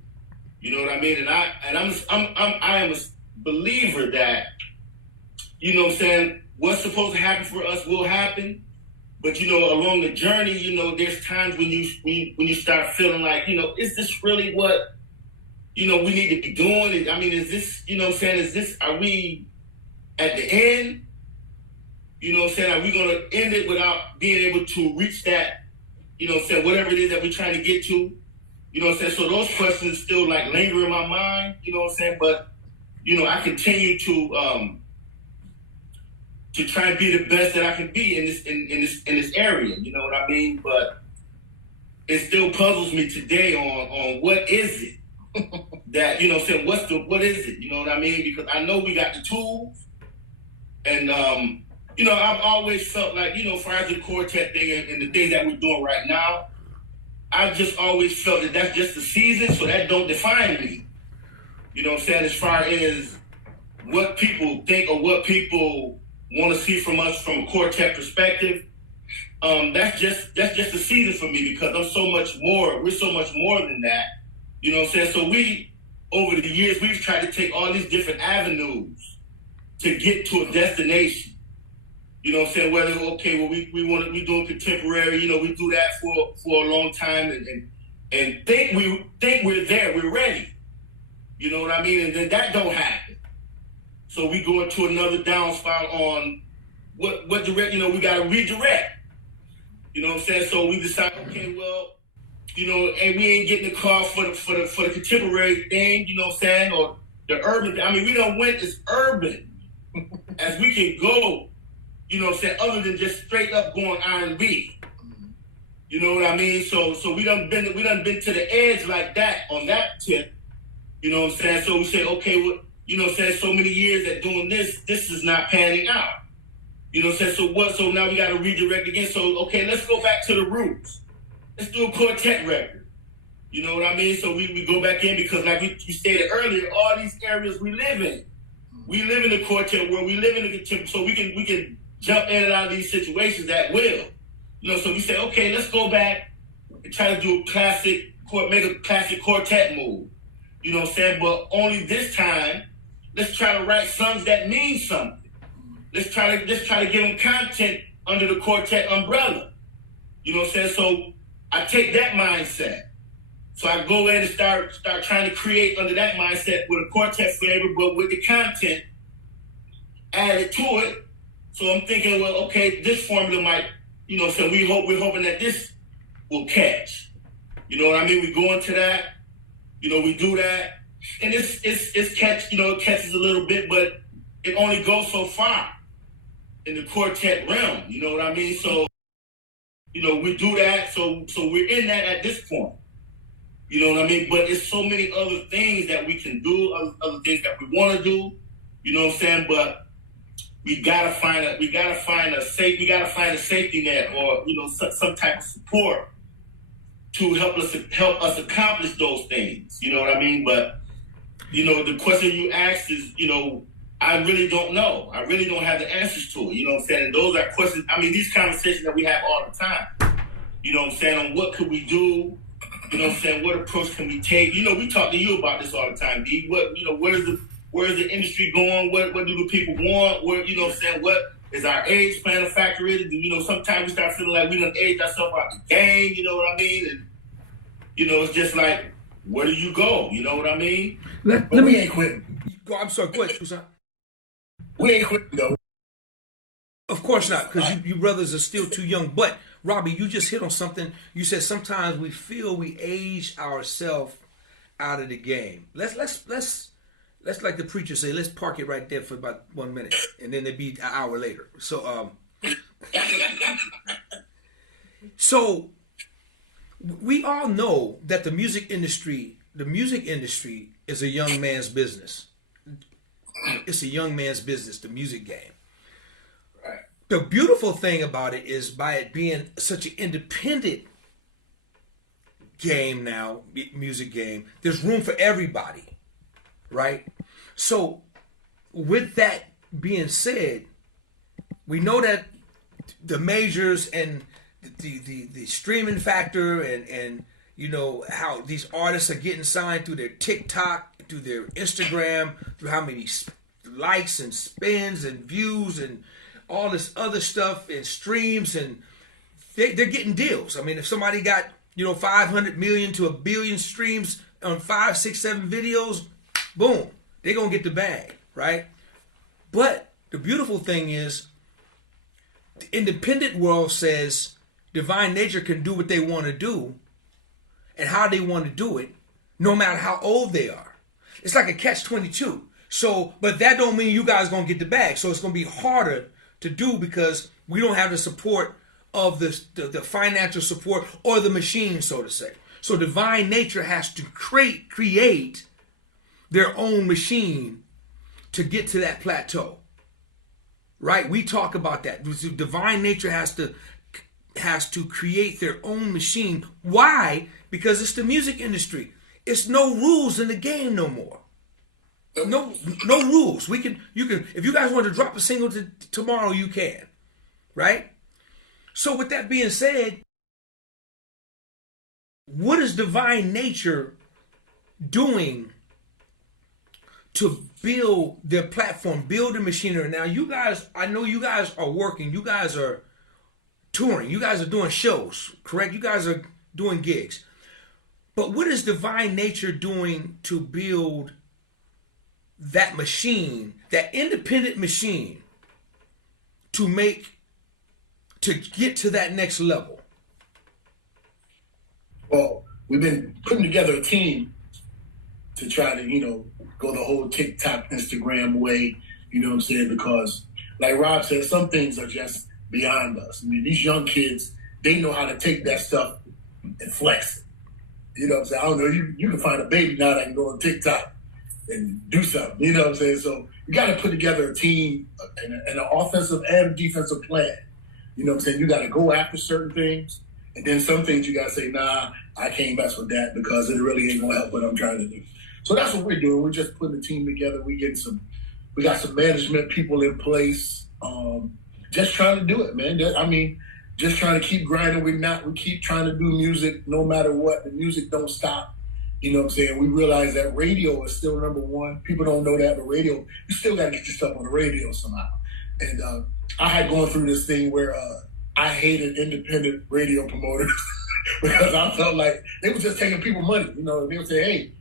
You know what I mean? And I am a believer that, you know what I'm saying, what's supposed to happen for us will happen. But, you know, along the journey, you know, there's times when you start feeling like, you know, is this really what, you know, we need to be doing? I mean, is this, you know what I'm saying, are we at the end? You know what I'm saying? Are we going to end it without being able to reach that, you know what I'm saying, whatever it is that we're trying to get to? You know what I'm saying? So those questions still like linger in my mind, you know what I'm saying? But, you know, I continue to try and be the best that I can be in this area, you know what I mean? But it still puzzles me today on what is it that, you know what I'm saying, what is it, you know what I mean? Because I know we got the tools, and you know, I've always felt like, you know, as far as the quartet thing and the thing that we're doing right now, I've just always felt that that's just the season, so that don't define me. You know what I'm saying? As far as what people think or what people want to see from us from a quartet perspective, that's just the season for me, because we're so much more than that. You know what I'm saying? So we, over the years, we've tried to take all these different avenues to get to a destination. You know what I'm saying? Whether, okay, well, we doing contemporary, you know, we do that for a long time and think we're there, we're ready. You know what I mean? And then that don't happen. So we go into another downspout on what direct, you know, we got to redirect. You know what I'm saying? So we decide, okay, well, you know, and we ain't getting the call for the contemporary thing, you know what I'm saying? Or the urban. I mean, we don't went as urban as we can go, you know what I'm saying, other than just straight up going R&B. You know what I mean? So we done been to the edge like that on that tip. You know what I'm saying? So we say, okay, well, you know what I'm saying, so many years at doing this is not panning out. You know what I'm saying? So now we got to redirect again. So, okay, let's go back to the roots. Let's do a quartet record. You know what I mean? So we go back in, because like we stated earlier, all these areas we live in. We live in the quartet world. We live in the contemporary, so we can jump in and out of these situations at will. You know, so we say, okay, let's go back and try to do make a classic quartet move. You know what I'm saying? But only this time, let's try to write songs that mean something. Let's try to give them content under the quartet umbrella. You know what I'm saying? So I take that mindset. So I go in and start trying to create under that mindset with a quartet flavor, but with the content added to it. So I'm thinking, well, okay, this formula might, you know, so we're hoping that this will catch. You know what I mean? We go into that, you know, we do that, and it's catch, you know, it catches a little bit, but it only goes so far in the quartet realm. You know what I mean? So, you know, we do that, so we're in that at this point. You know what I mean? But it's so many other things that we can do, other things that we want to do. You know what I'm saying? But we gotta find a safety net, or some type of support to help us accomplish those things. You know what I mean? But the question you asked is, I really don't know. I really don't have the answers to it. You know what I'm saying? And those are questions. I mean, these conversations that we have all the time. You know what I'm saying? On what could we do? You know what I'm saying? What approach can we take? We talk to you about this all the time, D. Where's the industry going? What do the people want? You know what I'm saying? What is our age playing a factor in it? Sometimes we start feeling like we done aged ourselves out the game, you know what I mean? And, it's just like, where do you go? You know what I mean? But we ain't quitting. Go. I'm sorry. Go ahead, Tucson. We ain't quitting, though. Of course not, because you brothers are still too young. But Robbie, you just hit on something. You said sometimes we feel we age ourselves out of the game. Let's like the preacher say, let's park it right there for about 1 minute, and then it'd be an hour later. So we all know that the music industry is a young man's business. It's a young man's business, the music game. Right. The beautiful thing about it is, by it being such an independent game now, music game, there's room for everybody, right? So with that being said, we know that the majors and the streaming factor and how these artists are getting signed through their TikTok, through their Instagram, through how many likes and spins and views and all this other stuff and streams, and they're getting deals. I mean, if somebody got 500 million to 1 billion streams on 5, 6, 7 videos, boom, they're gonna get the bag, right? But the beautiful thing is, the independent world says divine nature can do what they want to do and how they want to do it, no matter how old they are. It's like a catch-22. So, but that don't mean you guys gonna get the bag. So it's gonna be harder to do because we don't have the support of the financial support or the machine, so to say. So divine nature has to create their own machine to get to that plateau. Right? We talk about that. Divine nature has to create their own machine. Why? Because it's the music industry. It's no rules in the game no more. No rules. You can if you guys want to drop a single tomorrow, you can. Right? So with that being said, what is divine nature doing to build their platform, build the machinery? Now you guys, I know you guys are working, you guys are touring, you guys are doing shows, correct? You guys are doing gigs. But what is divine nature doing to build that machine, that independent machine, to get to that next level? Well, we've been putting together a team to try to, go the whole TikTok, Instagram way, you know what I'm saying? Because like Rob said, some things are just beyond us. I mean, these young kids, they know how to take that stuff and flex it. You know what I'm saying? I don't know, you can find a baby now that can go on TikTok and do something, you know what I'm saying? So you got to put together a team and an offensive and defensive plan. You know what I'm saying? You got to go after certain things, and then some things you got to say, nah, I can't mess with that because it really ain't going to help what I'm trying to do. So that's what we're doing. We're just putting a team together. We got some management people in place. Just trying to do it, man. Just trying to keep grinding. We keep trying to do music no matter what. The music don't stop. You know what I'm saying? We realize that radio is still number one. People don't know that, but radio, you still got to get your stuff on the radio somehow. And I had gone through this thing where I hated independent radio promoters because I felt like they were just taking people money. They would say, hey,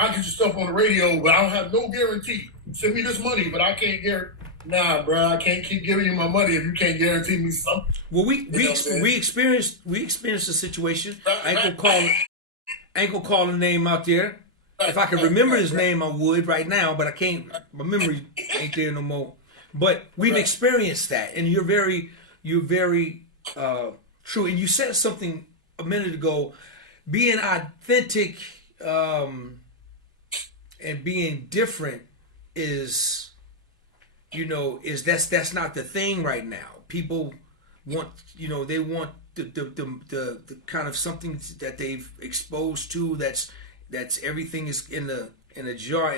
I get your stuff on the radio, but I don't have no guarantee. Send me this money, but I can't guarantee. Nah, bro, I can't keep giving you my money if you can't guarantee me something. Well, we experienced a situation. I ain't gonna call the name out there. If I could remember his name, I would right now, but I can't. My memory ain't there no more. But we've experienced that, and you're very true. And you said something a minute ago, being authentic and being different is is that's not the thing right now. People want, they want the kind of something that they've exposed to that's everything is in a jar,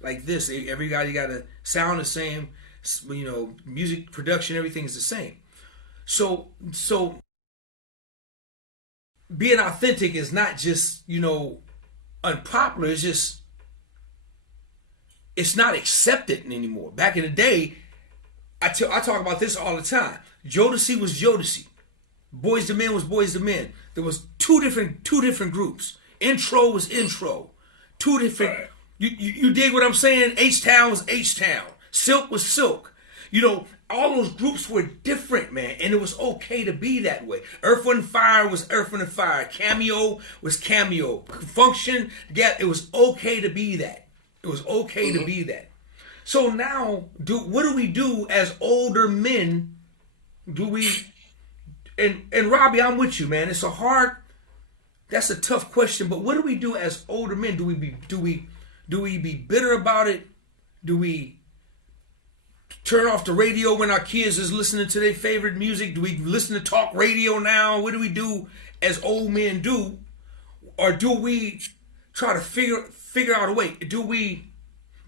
like this. Everybody got to sound the same, music production, everything's the same. So being authentic is not just, unpopular. It's just, it's not accepted anymore. Back in the day, I talk about this all the time. Jodeci was Jodeci. Boys to Men was Boys to Men. There was two different groups. Intro was Intro. Two different. Right. You dig what I'm saying? H-Town was H-Town. Silk was Silk. All those groups were different, man, and it was okay to be that way. Earth, Wind, Fire was Earth, Wind, Fire. Cameo was Cameo. Function, yeah, it was okay to be that. It was okay to be that. So now, what do we do as older men? Do we? And Robbie, I'm with you, man. That's a tough question. But what do we do as older men? Do we be bitter about it? Do we turn off the radio when our kids is listening to their favorite music? Do we listen to talk radio now? What do we do as old men do? Or do we try to figure out a way? Do we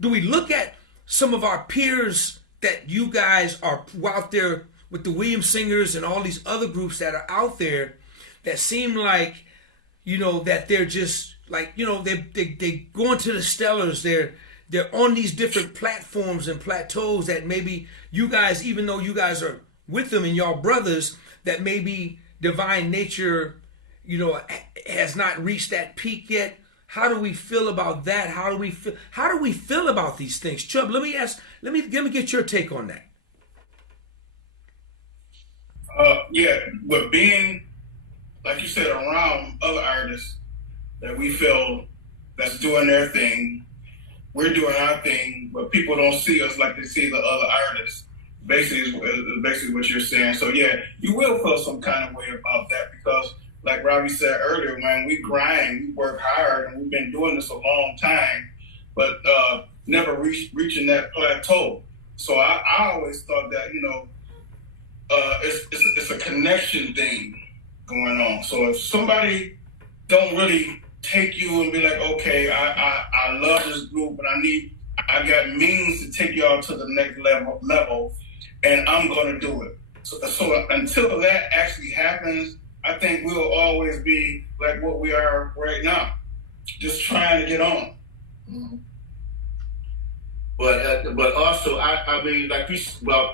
look at some of our peers that you guys are out there with, the Williams Singers and all these other groups that are out there that seem like, that they're just like, they going to the Stellars, they're on these different platforms and plateaus that maybe you guys, even though you guys are with them and y'all brothers, that maybe divine nature, has not reached that peak yet. How do we feel about that? How do we feel about these things? Chubb, let me get your take on that. Yeah, but being, like you said, around other artists that we feel that's doing their thing, we're doing our thing, but people don't see us like they see the other artists. Basically what you're saying. So yeah, you will feel some kind of way about that because, like Robbie said earlier, man, we grind, we work hard, and we've been doing this a long time, but never reaching that plateau. So I always thought that it's a connection thing going on. So if somebody don't really take you and be like, okay, I love this group, and I got means to take y'all to the next level, and I'm gonna do it. So until that actually happens, I think we'll always be like what we are right now, just trying to get on. Mm-hmm. But also, I mean, like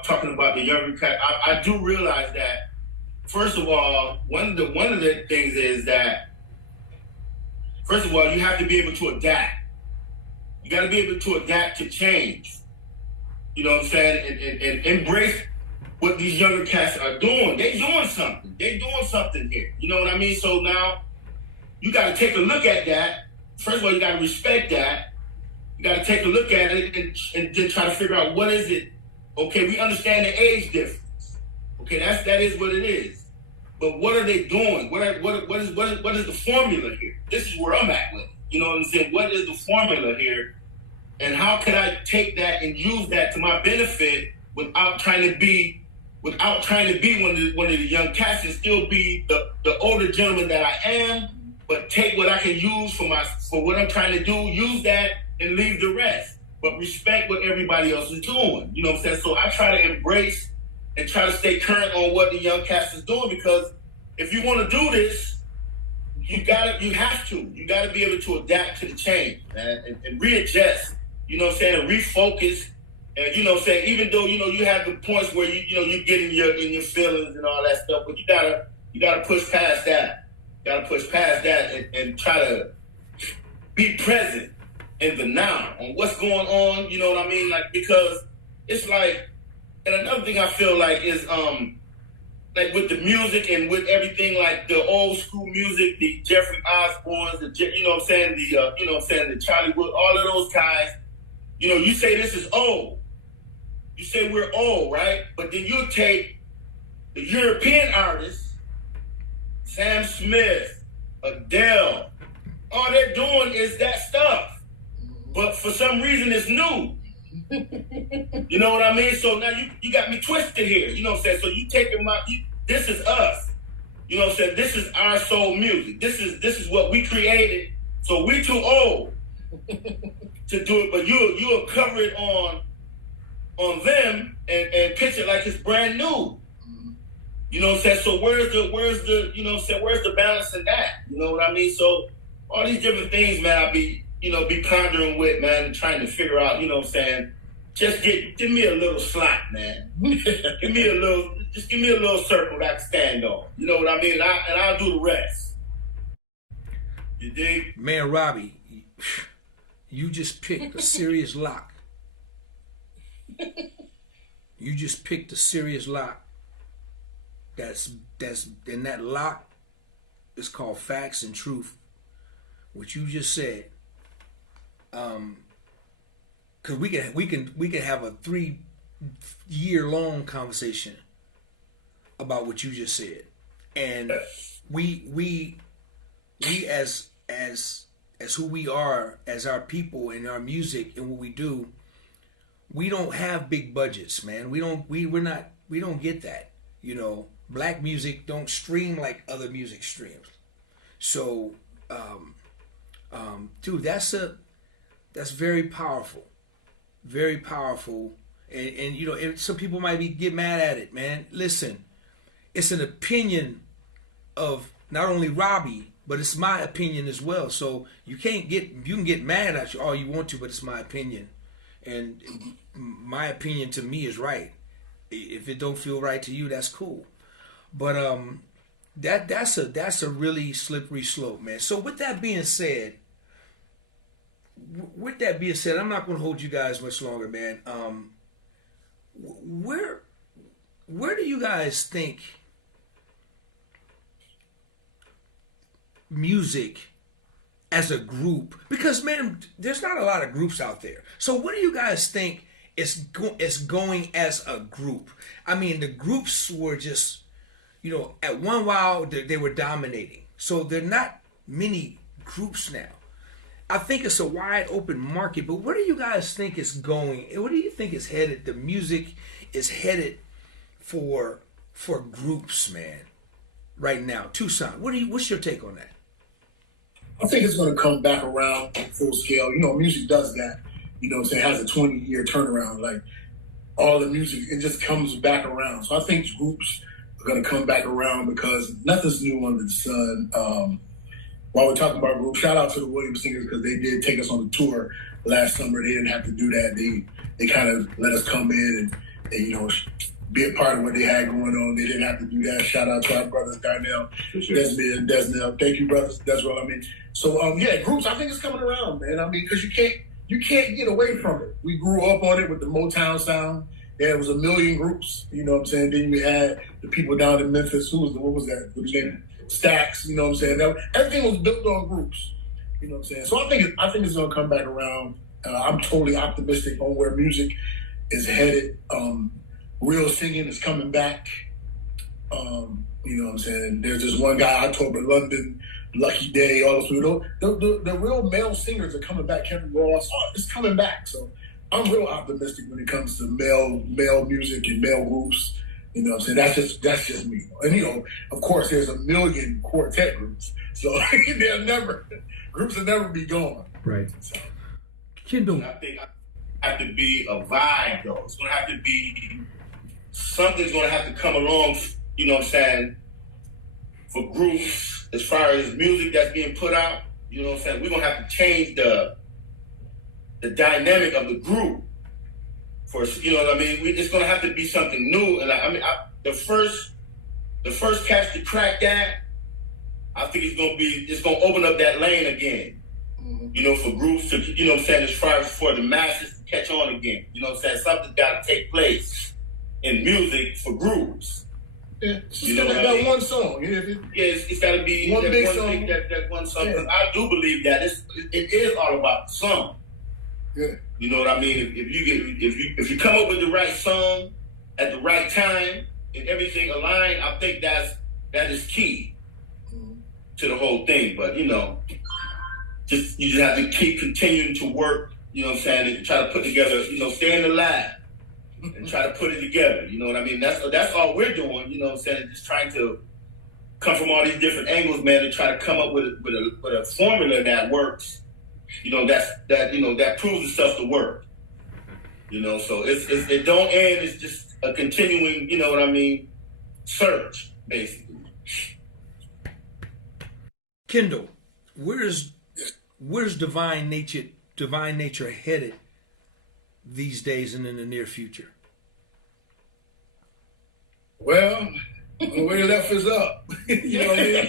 talking about the younger cat, I do realize that, first of all, one of the things is that, first of all, you have to be able to adapt. You got to be able to adapt to change. You know what I'm saying? And embrace what these younger cats are doing. They're doing something. They're doing something here. You know what I mean? So now you got to take a look at that. First of all, you got to respect that. You got to take a look at it and then try to figure out what is it. Okay, we understand the age difference. Okay, that is what it is. But what are they doing? What is the formula here? This is where I'm at with it. You know what I'm saying? What is the formula here? And how can I take that and use that to my benefit without trying to be one of the young cats and still be the older gentleman that I am, but take what I can use for what I'm trying to do, use that and leave the rest, but respect what everybody else is doing. You know what I'm saying? So I try to embrace and try to stay current on what the young cats is doing, because if you want to do this, you have to be able to adapt to the change, man, and readjust, you know what I'm saying, and refocus. And you know what I'm saying, even though, you have the points where you get in your feelings and all that stuff, but you gotta push past that. You gotta push past that and try to be present in the now on what's going on, you know what I mean? Like, because it's like, and another thing I feel like is like with the music and with everything, like the old school music, the Jeffrey Osborne's, the Charlie Wood, all of those guys, you say this is old. You say we're old, right? But then you take the European artists, Sam Smith, Adele, all they're doing is that stuff. But for some reason it's new. You know what I mean? So now you got me twisted here. You know what I'm saying? So you taking this is us. You know what I'm saying? This is our soul music. This is what we created. So we too old to do it, but you'll cover it on them and pitch it like it's brand new. You know what I'm saying? So where's the you know what I'm saying, where's the balance in that? You know what I mean? So all these different things, man, I be pondering with, man, and trying to figure out, you know what I'm saying? Just give me a little slot, man. give me a little circle that I can stand on. You know what I mean? And I'll do the rest. You dig? Man, Robbie, you just picked a serious lock. You just picked a serious lock. That's in that lock is called facts and truth. What you just said. Cause we can have a 3-year-long conversation about what you just said, and we as who we are, as our people and our music and what we do, we don't have big budgets, man. We don't get that. You know, black music don't stream like other music streams. So, dude, that's very powerful. Very powerful, and you know, some people might get mad at it, man. Listen, it's an opinion of not only Robbie, but it's my opinion as well. So you can get mad at you all you want to, but it's my opinion, and my opinion to me is right. If it don't feel right to you, that's cool. But that's a really slippery slope, man. So with that being said. I'm not going to hold you guys much longer, man. Where do you guys think music as a group? Because, man, there's not a lot of groups out there. So what do you guys think is going as a group? I mean, the groups were just, you know, at one while they were dominating. So there are not many groups now. I think it's a wide open market, but where do you guys think it's going? What do you think is headed? The music is headed for groups, man, right now. Tucson, what's your take on that? I think it's going to come back around full scale. You know, music does that. You know what I'm saying? It has a 20-year turnaround. Like, all the music, it just comes back around. So I think groups are going to come back around because nothing's new under the sun. While we're talking about groups, shout out to the Williams Singers because they did take us on the tour last summer. They didn't have to do that. They kind of let us come in and you know, be a part of what they had going on. They didn't have to do that. Shout out to our brothers Darnell, Desmond, and Desnell. Thank you, brothers. That's what I mean. So yeah, groups. I think it's coming around, man. I mean, because you can't get away from it. We grew up on it with the Motown sound. There was a million groups. You know what I'm saying? Then you had the people down in Memphis. What was that? What was his name? Stacks, you know what I'm saying? Everything was built on groups, you know what I'm saying? So I think it's going to come back around. I'm totally optimistic on where music is headed. Real singing is coming back. You know what I'm saying? There's this one guy, October London, Lucky Day, all those people. The real male singers are coming back. Kevin Ross, it's coming back. So I'm real optimistic when it comes to male music and male groups. You know what I'm saying? That's just me. And, you know, of course, there's a million quartet groups. So groups will never be gone. Right. So. Kendall. I think I have to be a vibe, though. It's going to have to be, something's going to have to come along, you know what I'm saying, for groups as far as music that's being put out. You know what I'm saying? We're going to have to change the dynamic of the group. You know what I mean? It's going to have to be something new. And the first catch to crack that, I think it's going to open up that lane again. Mm-hmm. You know, for groups to, you know what I'm saying, as far as for the masses to catch on again. You know what I'm saying? Something's got to take place in music for groups. Yeah, you know that mean? one song. It's got to be one that big one song. Thing, that one song. Yeah. I do believe that it is all about the song. Yeah. You know what I mean? If you come up with the right song at the right time and everything aligned, I think that is key to the whole thing. But you know, you just have to keep continuing to work you know what I'm saying, and try to put together, you know, stay in the lab and try to put it together. You know what I mean? That's all we're doing. You know what I'm saying? Just trying to come from all these different angles, man, to try to come up with a formula that works. You know, that proves itself to work. You know, so it don't end. It's just a continuing, you know what I mean, search, basically. Kendall, where's divine nature headed these days and in the near future? Well, the way left is up. You know what I mean?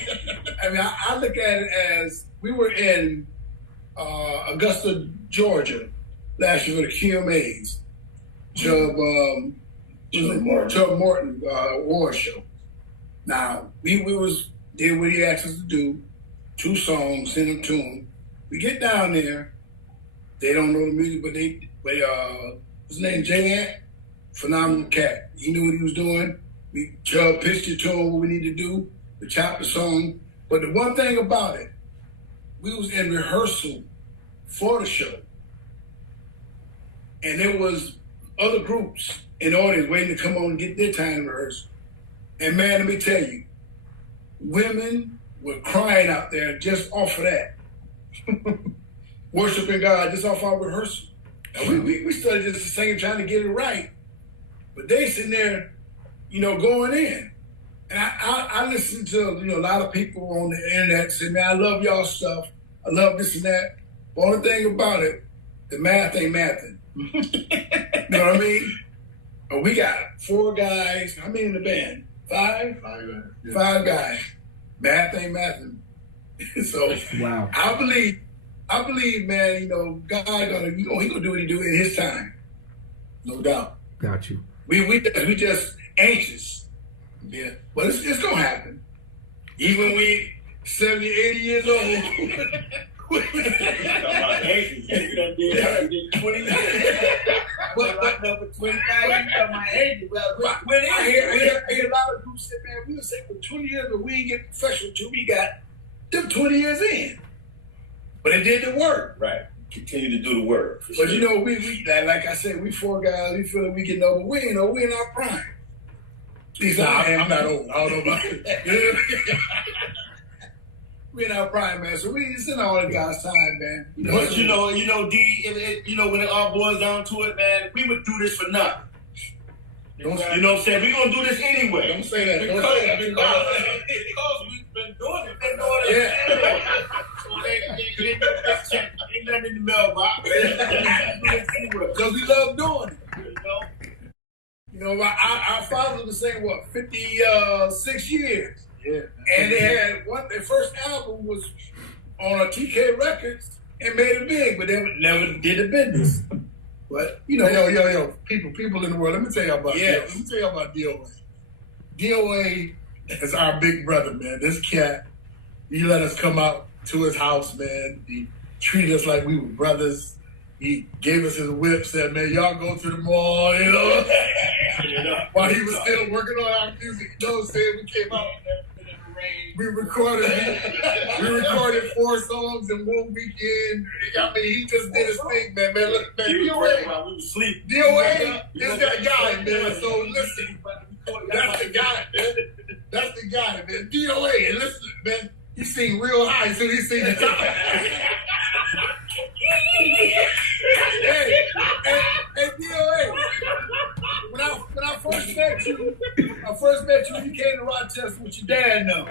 I mean, I look at it as we were in Augusta, Georgia, last year for the QMAs, Chubb Morton award show. Now we did what he asked us to do, 2 songs, send them to him. We get down there, they don't know the music, but his name Jay Ant, phenomenal cat. He knew what he was doing. Chubb pitched it to him what we need to do. We chopped the song. But the one thing about it, we was in rehearsal for the show. And there was other groups in the audience waiting to come on and get their time to rehearse. And man, let me tell you, women were crying out there just off of that. Worshiping God just off our rehearsal. And we started just singing, trying to get it right. But they sitting there, you know, going in. And I listen to, you know, a lot of people on the internet say, man, I love y'all stuff. I love this and that. The only thing about it, the math ain't mathing. You know what I mean? But we got 4 guys. How many in the band? 5? 5 guys. Yeah. 5 guys. Math ain't mathing. So wow. I believe, man, you know, God he gonna do what he do in his time. No doubt. Got you. We just anxious. Yeah. But it's gonna happen. Even when we 70, 80 years old. You done did 20 years. But number 25, I hear a lot of groups say, man, we were saying for 20 years, but we ain't get professional till we got them 20 years in. But it did the work. Right. Continue to do the work. But you know, we like I said, we 4 guys, we feel like we getting over. We ain't know, we in our prime. At least I'm not old. I don't know about it. We in our prime, man. So it's in all the guys' time, man. You know, but you know, D, you know, when it all boils down to it, man, we would do this for nothing. You know what I'm saying? We're gonna do this anyway. Don't say that. Because we've been doing it. Yeah. So ain't nothing in the mailbox. Because we love doing it. You know, our fathers were saying, what, 56 years. Yeah. And they had their first album was on a TK Records and made it big, but they never did the business. But you know, yo, people in the world. Let me tell y'all about Let me tell y'all about DOA. DOA is our big brother, man. This cat, he let us come out to his house, man. He treated us like we were brothers. He gave us his whip, said, man, y'all go to the mall, you know. While he was still working on our music, you know what I'm saying? We came out. We recorded 4 songs in one weekend. I mean, he just did his thing, man. Look, man, DOA. While we were asleep. DOA is that guy, man. So listen, that's the guy, man. That's the guy, man. DOA, and listen, man. He sing real high until he sing the top. hey, DOA. When I first met you, you came to Rochester with your dad now.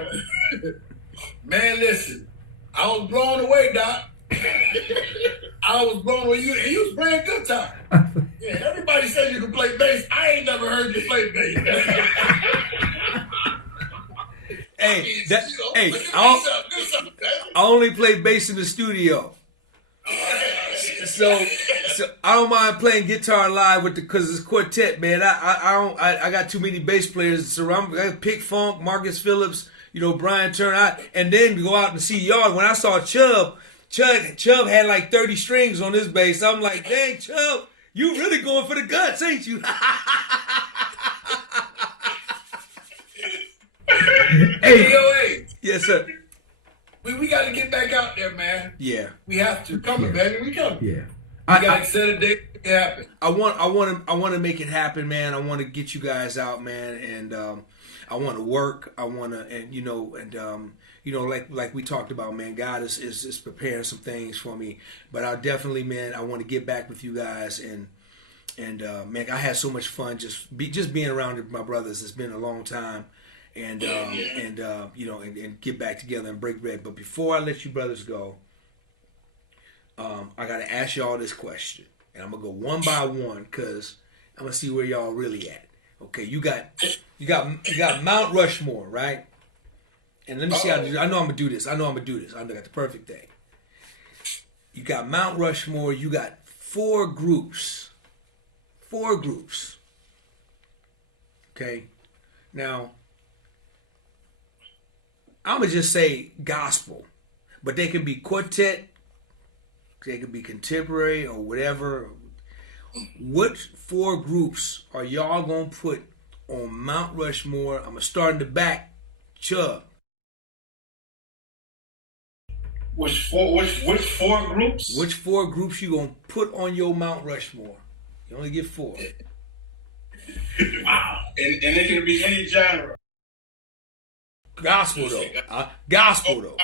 Man, listen, I was blown away, Doc. I was blown away. And you was playing guitar. Yeah, everybody says you can play bass. I ain't never heard you play bass. I only play bass in the studio. So I don't mind playing guitar live because it's quartet, man. I got too many bass players. So I got Pick Funk, Marcus Phillips, you know, Brian Turner, and then go out and see y'all. When I saw Chubb had like 30 strings on his bass. I'm like, dang, Chubb, you really going for the guts, ain't you? Hey, DOA. Yes, sir. We got to get back out there, man. Yeah. We have to. Coming, baby. We coming. Yeah. You got to set a date to make it happen. I want to make it happen, man. I want to get you guys out, man, and I want to work. I want to, and like we talked about, man. God is preparing some things for me, but I definitely, man, I want to get back with you guys, and man, I had so much fun just being around my brothers. It's been a long time, and get back together and break bread. But before I let you brothers go, I gotta ask y'all this question. And I'm gonna go one by one because I'm gonna see where y'all really at. Okay, you got Mount Rushmore, right? And let me see how to do. I know I'm gonna do this. I know I got the perfect thing. You got Mount Rushmore. You got four groups. Okay, now I'm gonna just say gospel, but they can be quartet. They could be contemporary or whatever. What four groups are y'all gonna put on Mount Rushmore? I'm gonna start in the back. Chubb. Which four groups? Which four groups you gonna put on your Mount Rushmore? You only get four. Wow. And it can be any genre. Gospel though.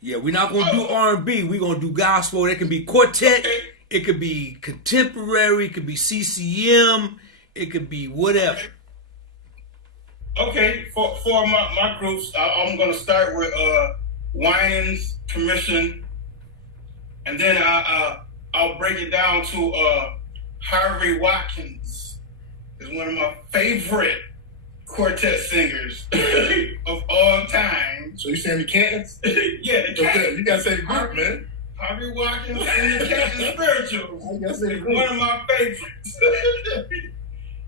Yeah, we're not gonna do R&B. We're gonna do gospel. It can be quartet. It could be contemporary. It could be CCM. It could be whatever. Okay, for my groups, I'm gonna start with Winans, Commission, and then I'll break it down to Harvey Watkins is one of my favorite quartet singers of all time. So you saying the Cantons? Yeah, the Cantons. Okay, you gotta say the group, man. Harvey Watkins and the Cantons Spirituals. One of my favorites.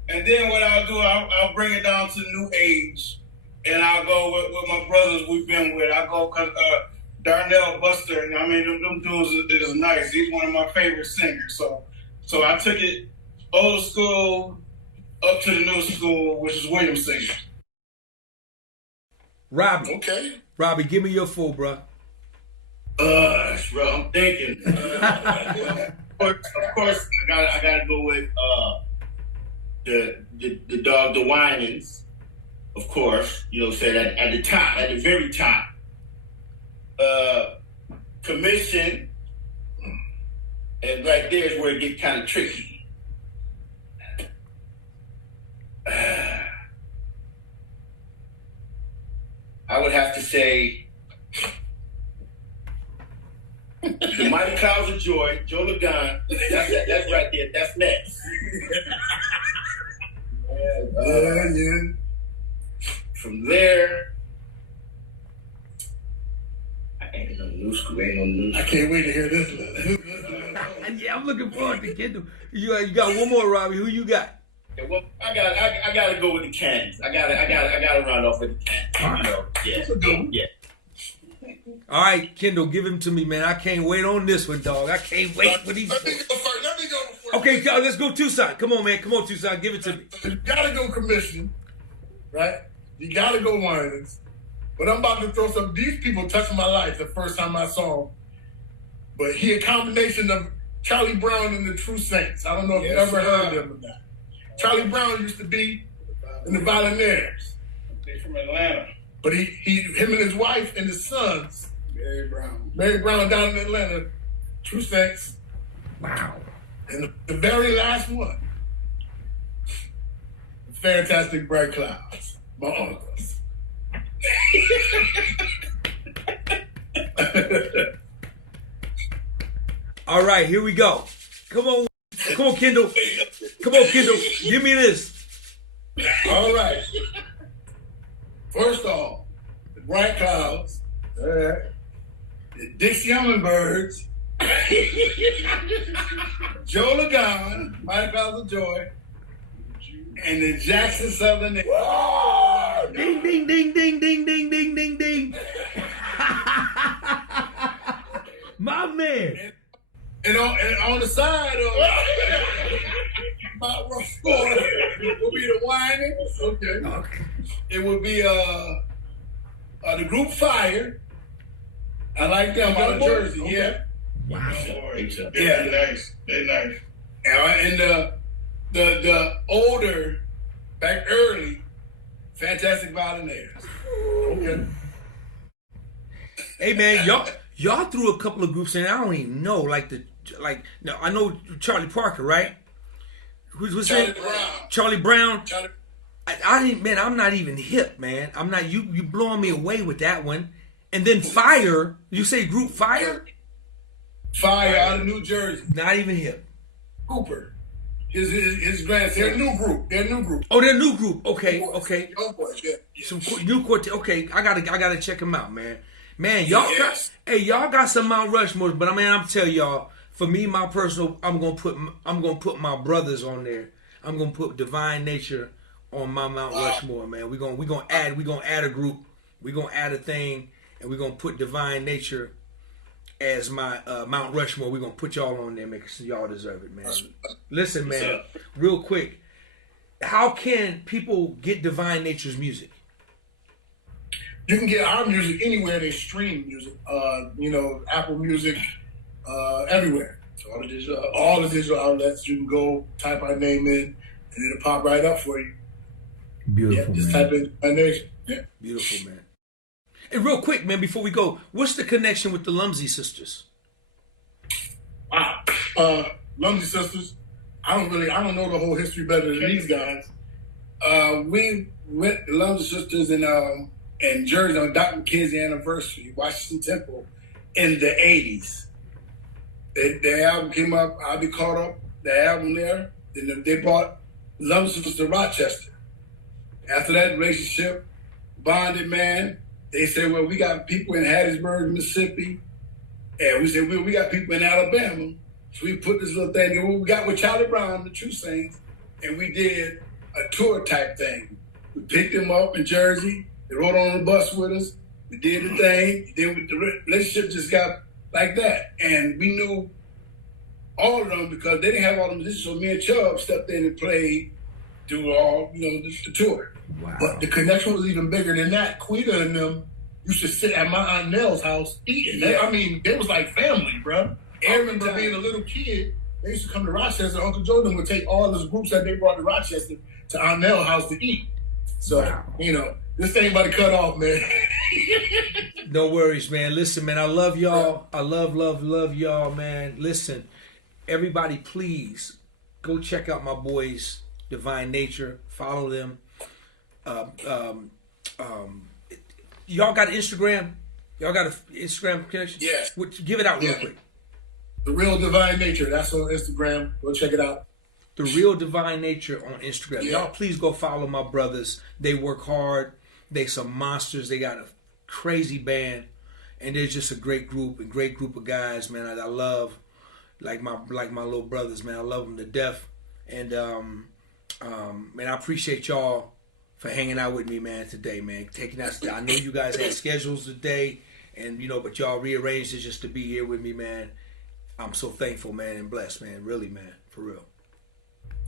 And then what I'll do, I'll bring it down to New Age, and I'll go with my brothers we've been with. I go Darnell Buster. I mean, them dudes is nice. He's one of my favorite singers. So I took it old school up to the new school, which is William singing. Robbie. Okay. Robbie, give me your full, bro. Bro, I'm thinking. Of course, I gotta go with the dog, the Winans. Of course, say that at the top, at the very top. Commission, and right there is where it gets kind of tricky. I would have to say the Mighty Clouds of Joy, Joe Lagan. That's right there. That's next. Yeah. From there, ain't no new school. I can't wait to hear this one. Yeah, I'm looking forward to Kendall. You got one more, Robbie. Who you got? Yeah, well, I gotta go with the Cantons. I gotta round off with the Cantons. Yeah. All right, Kendall, give him to me, man. I can't wait on this one, dog. I can't wait for these. Let me go first. Okay, let's go Tucson. Come on, man. Come on, Tucson. Give it to me. You gotta go Commission, right? You gotta go Winans. But I'm about to throw some. These people touched my life the first time I saw him. But he a combination of Charlie Brown and the True Saints. I don't know if you ever heard of them or not. Charlie Brown used to be in the Volunteers. He's from Atlanta. But him and his wife and his sons, Mary Brown down in Atlanta, True Saints. Wow. And the very last one, Fantastic Bright Clouds, my uncles. All right, here we go. Come on, Kendall. Come on, Kendall. Give me this. All right. First off, the Bright Clouds, the Dixie Hummingbirds, Joe Lagan, Mighty Clouds of Joy, and the Jackson Southern. Ding, ding, ding, ding, ding, ding, ding, ding, ding. My man. And on the side of Mount Rushmore will be the Winans. Okay. It would be the group Fire. I like them out of Jersey. Yeah. Wow. Yeah. Yeah, nice. They nice. And the older, back early, Fantastic Volunteers. Okay. Hey man, y'all threw a couple of groups in. I don't even know, no, I know Charlie Parker, right? Who's Charlie that? Brown. Charlie Brown. Charlie, I didn't, man. I'm not even hip, man. I'm not. You blowing me away with that one. And then Fire. You say group Fire? Fire out of New Jersey. Not even hip. Cooper. His grandson. They're a new group. Oh, they're a new group. Okay, okay. Young boys, yeah. Some new quartet. Okay, I gotta check them out, man. Man, y'all Yes. y'all got some Mount Rushmores, but I mean, I'm telling y'all, for me, my personal, I'm gonna put my brothers on there. I'm gonna put Divine Nature on my Mount Rushmore, man. We're gonna add a group. We're gonna add a thing, and we're gonna put Divine Nature as my Mount Rushmore. We're gonna put y'all on there, make sure y'all deserve it, man. Listen, man, real quick, how can people get Divine Nature's music? You can get our music anywhere they stream music. Apple Music, everywhere. So all the digital outlets, you can go type our name in, and it'll pop right up for you. Beautiful, Just type in my nation. Yeah. Beautiful, man. And real quick, man, before we go, what's the connection with the Lumsey sisters? Wow. Lumsey sisters. I don't know the whole history better than these guys. We went to Lumsey Sisters in Jersey on Dr. Kid's anniversary, Washington Temple, in the 80s. Their album came up, I'll Be Caught Up, the album there. Then they brought Lumsey Sisters to Rochester. After that relationship, bonded, man, they said, well, we got people in Hattiesburg, Mississippi, and we said, well, we got people in Alabama. So we put this little thing, and we got with Charlie Brown, the True Saints, and we did a tour type thing. We picked them up in Jersey. They rode on the bus with us. We did the thing. Then the relationship just got like that. And we knew all of them because they didn't have all the musicians. So me and Chubb stepped in and played through all, the tour. Wow. But the connection was even bigger than that. Quita and them used to sit at my Aunt Nell's house eating. They was like family, bro. I remember being a little kid, they used to come to Rochester. Uncle Jordan would take all those groups that they brought to Rochester to Aunt Nell's house to eat. So, this ain't about to cut off, man. No worries, man. Listen, man, I love y'all. I love y'all, man. Listen, everybody, please go check out my boys, Divine Nature. Follow them. Y'all got Instagram? Y'all got an Instagram connection? Yes. Give it out real quick. The Real Divine Nature. That's on Instagram. Go check it out. The Real Divine Nature on Instagram. Yeah. Y'all please go follow my brothers. They work hard. They some monsters. They got a crazy band. And they're just a great group of guys, man. I love like my little brothers, man. I love them to death. And man, I appreciate y'all for hanging out with me, man, today, man. Taking out, I know you guys had schedules today, and but y'all rearranged it just to be here with me, man. I'm so thankful, man, and blessed, man. Really, man, for real.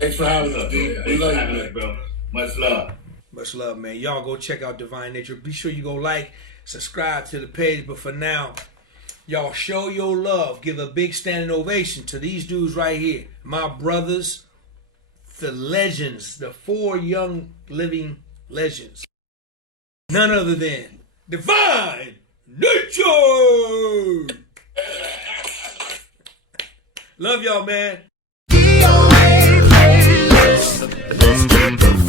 Thanks for having us, dude. We love you, man. Bro. Much love. Much love, man. Y'all go check out Divine Nature. Be sure you go like, subscribe to the page. But for now, y'all show your love. Give a big standing ovation to these dudes right here. My brothers, the legends, the 4 young living legends. None other than Divine Nature. Love y'all, man. DOA playlist. Let's get the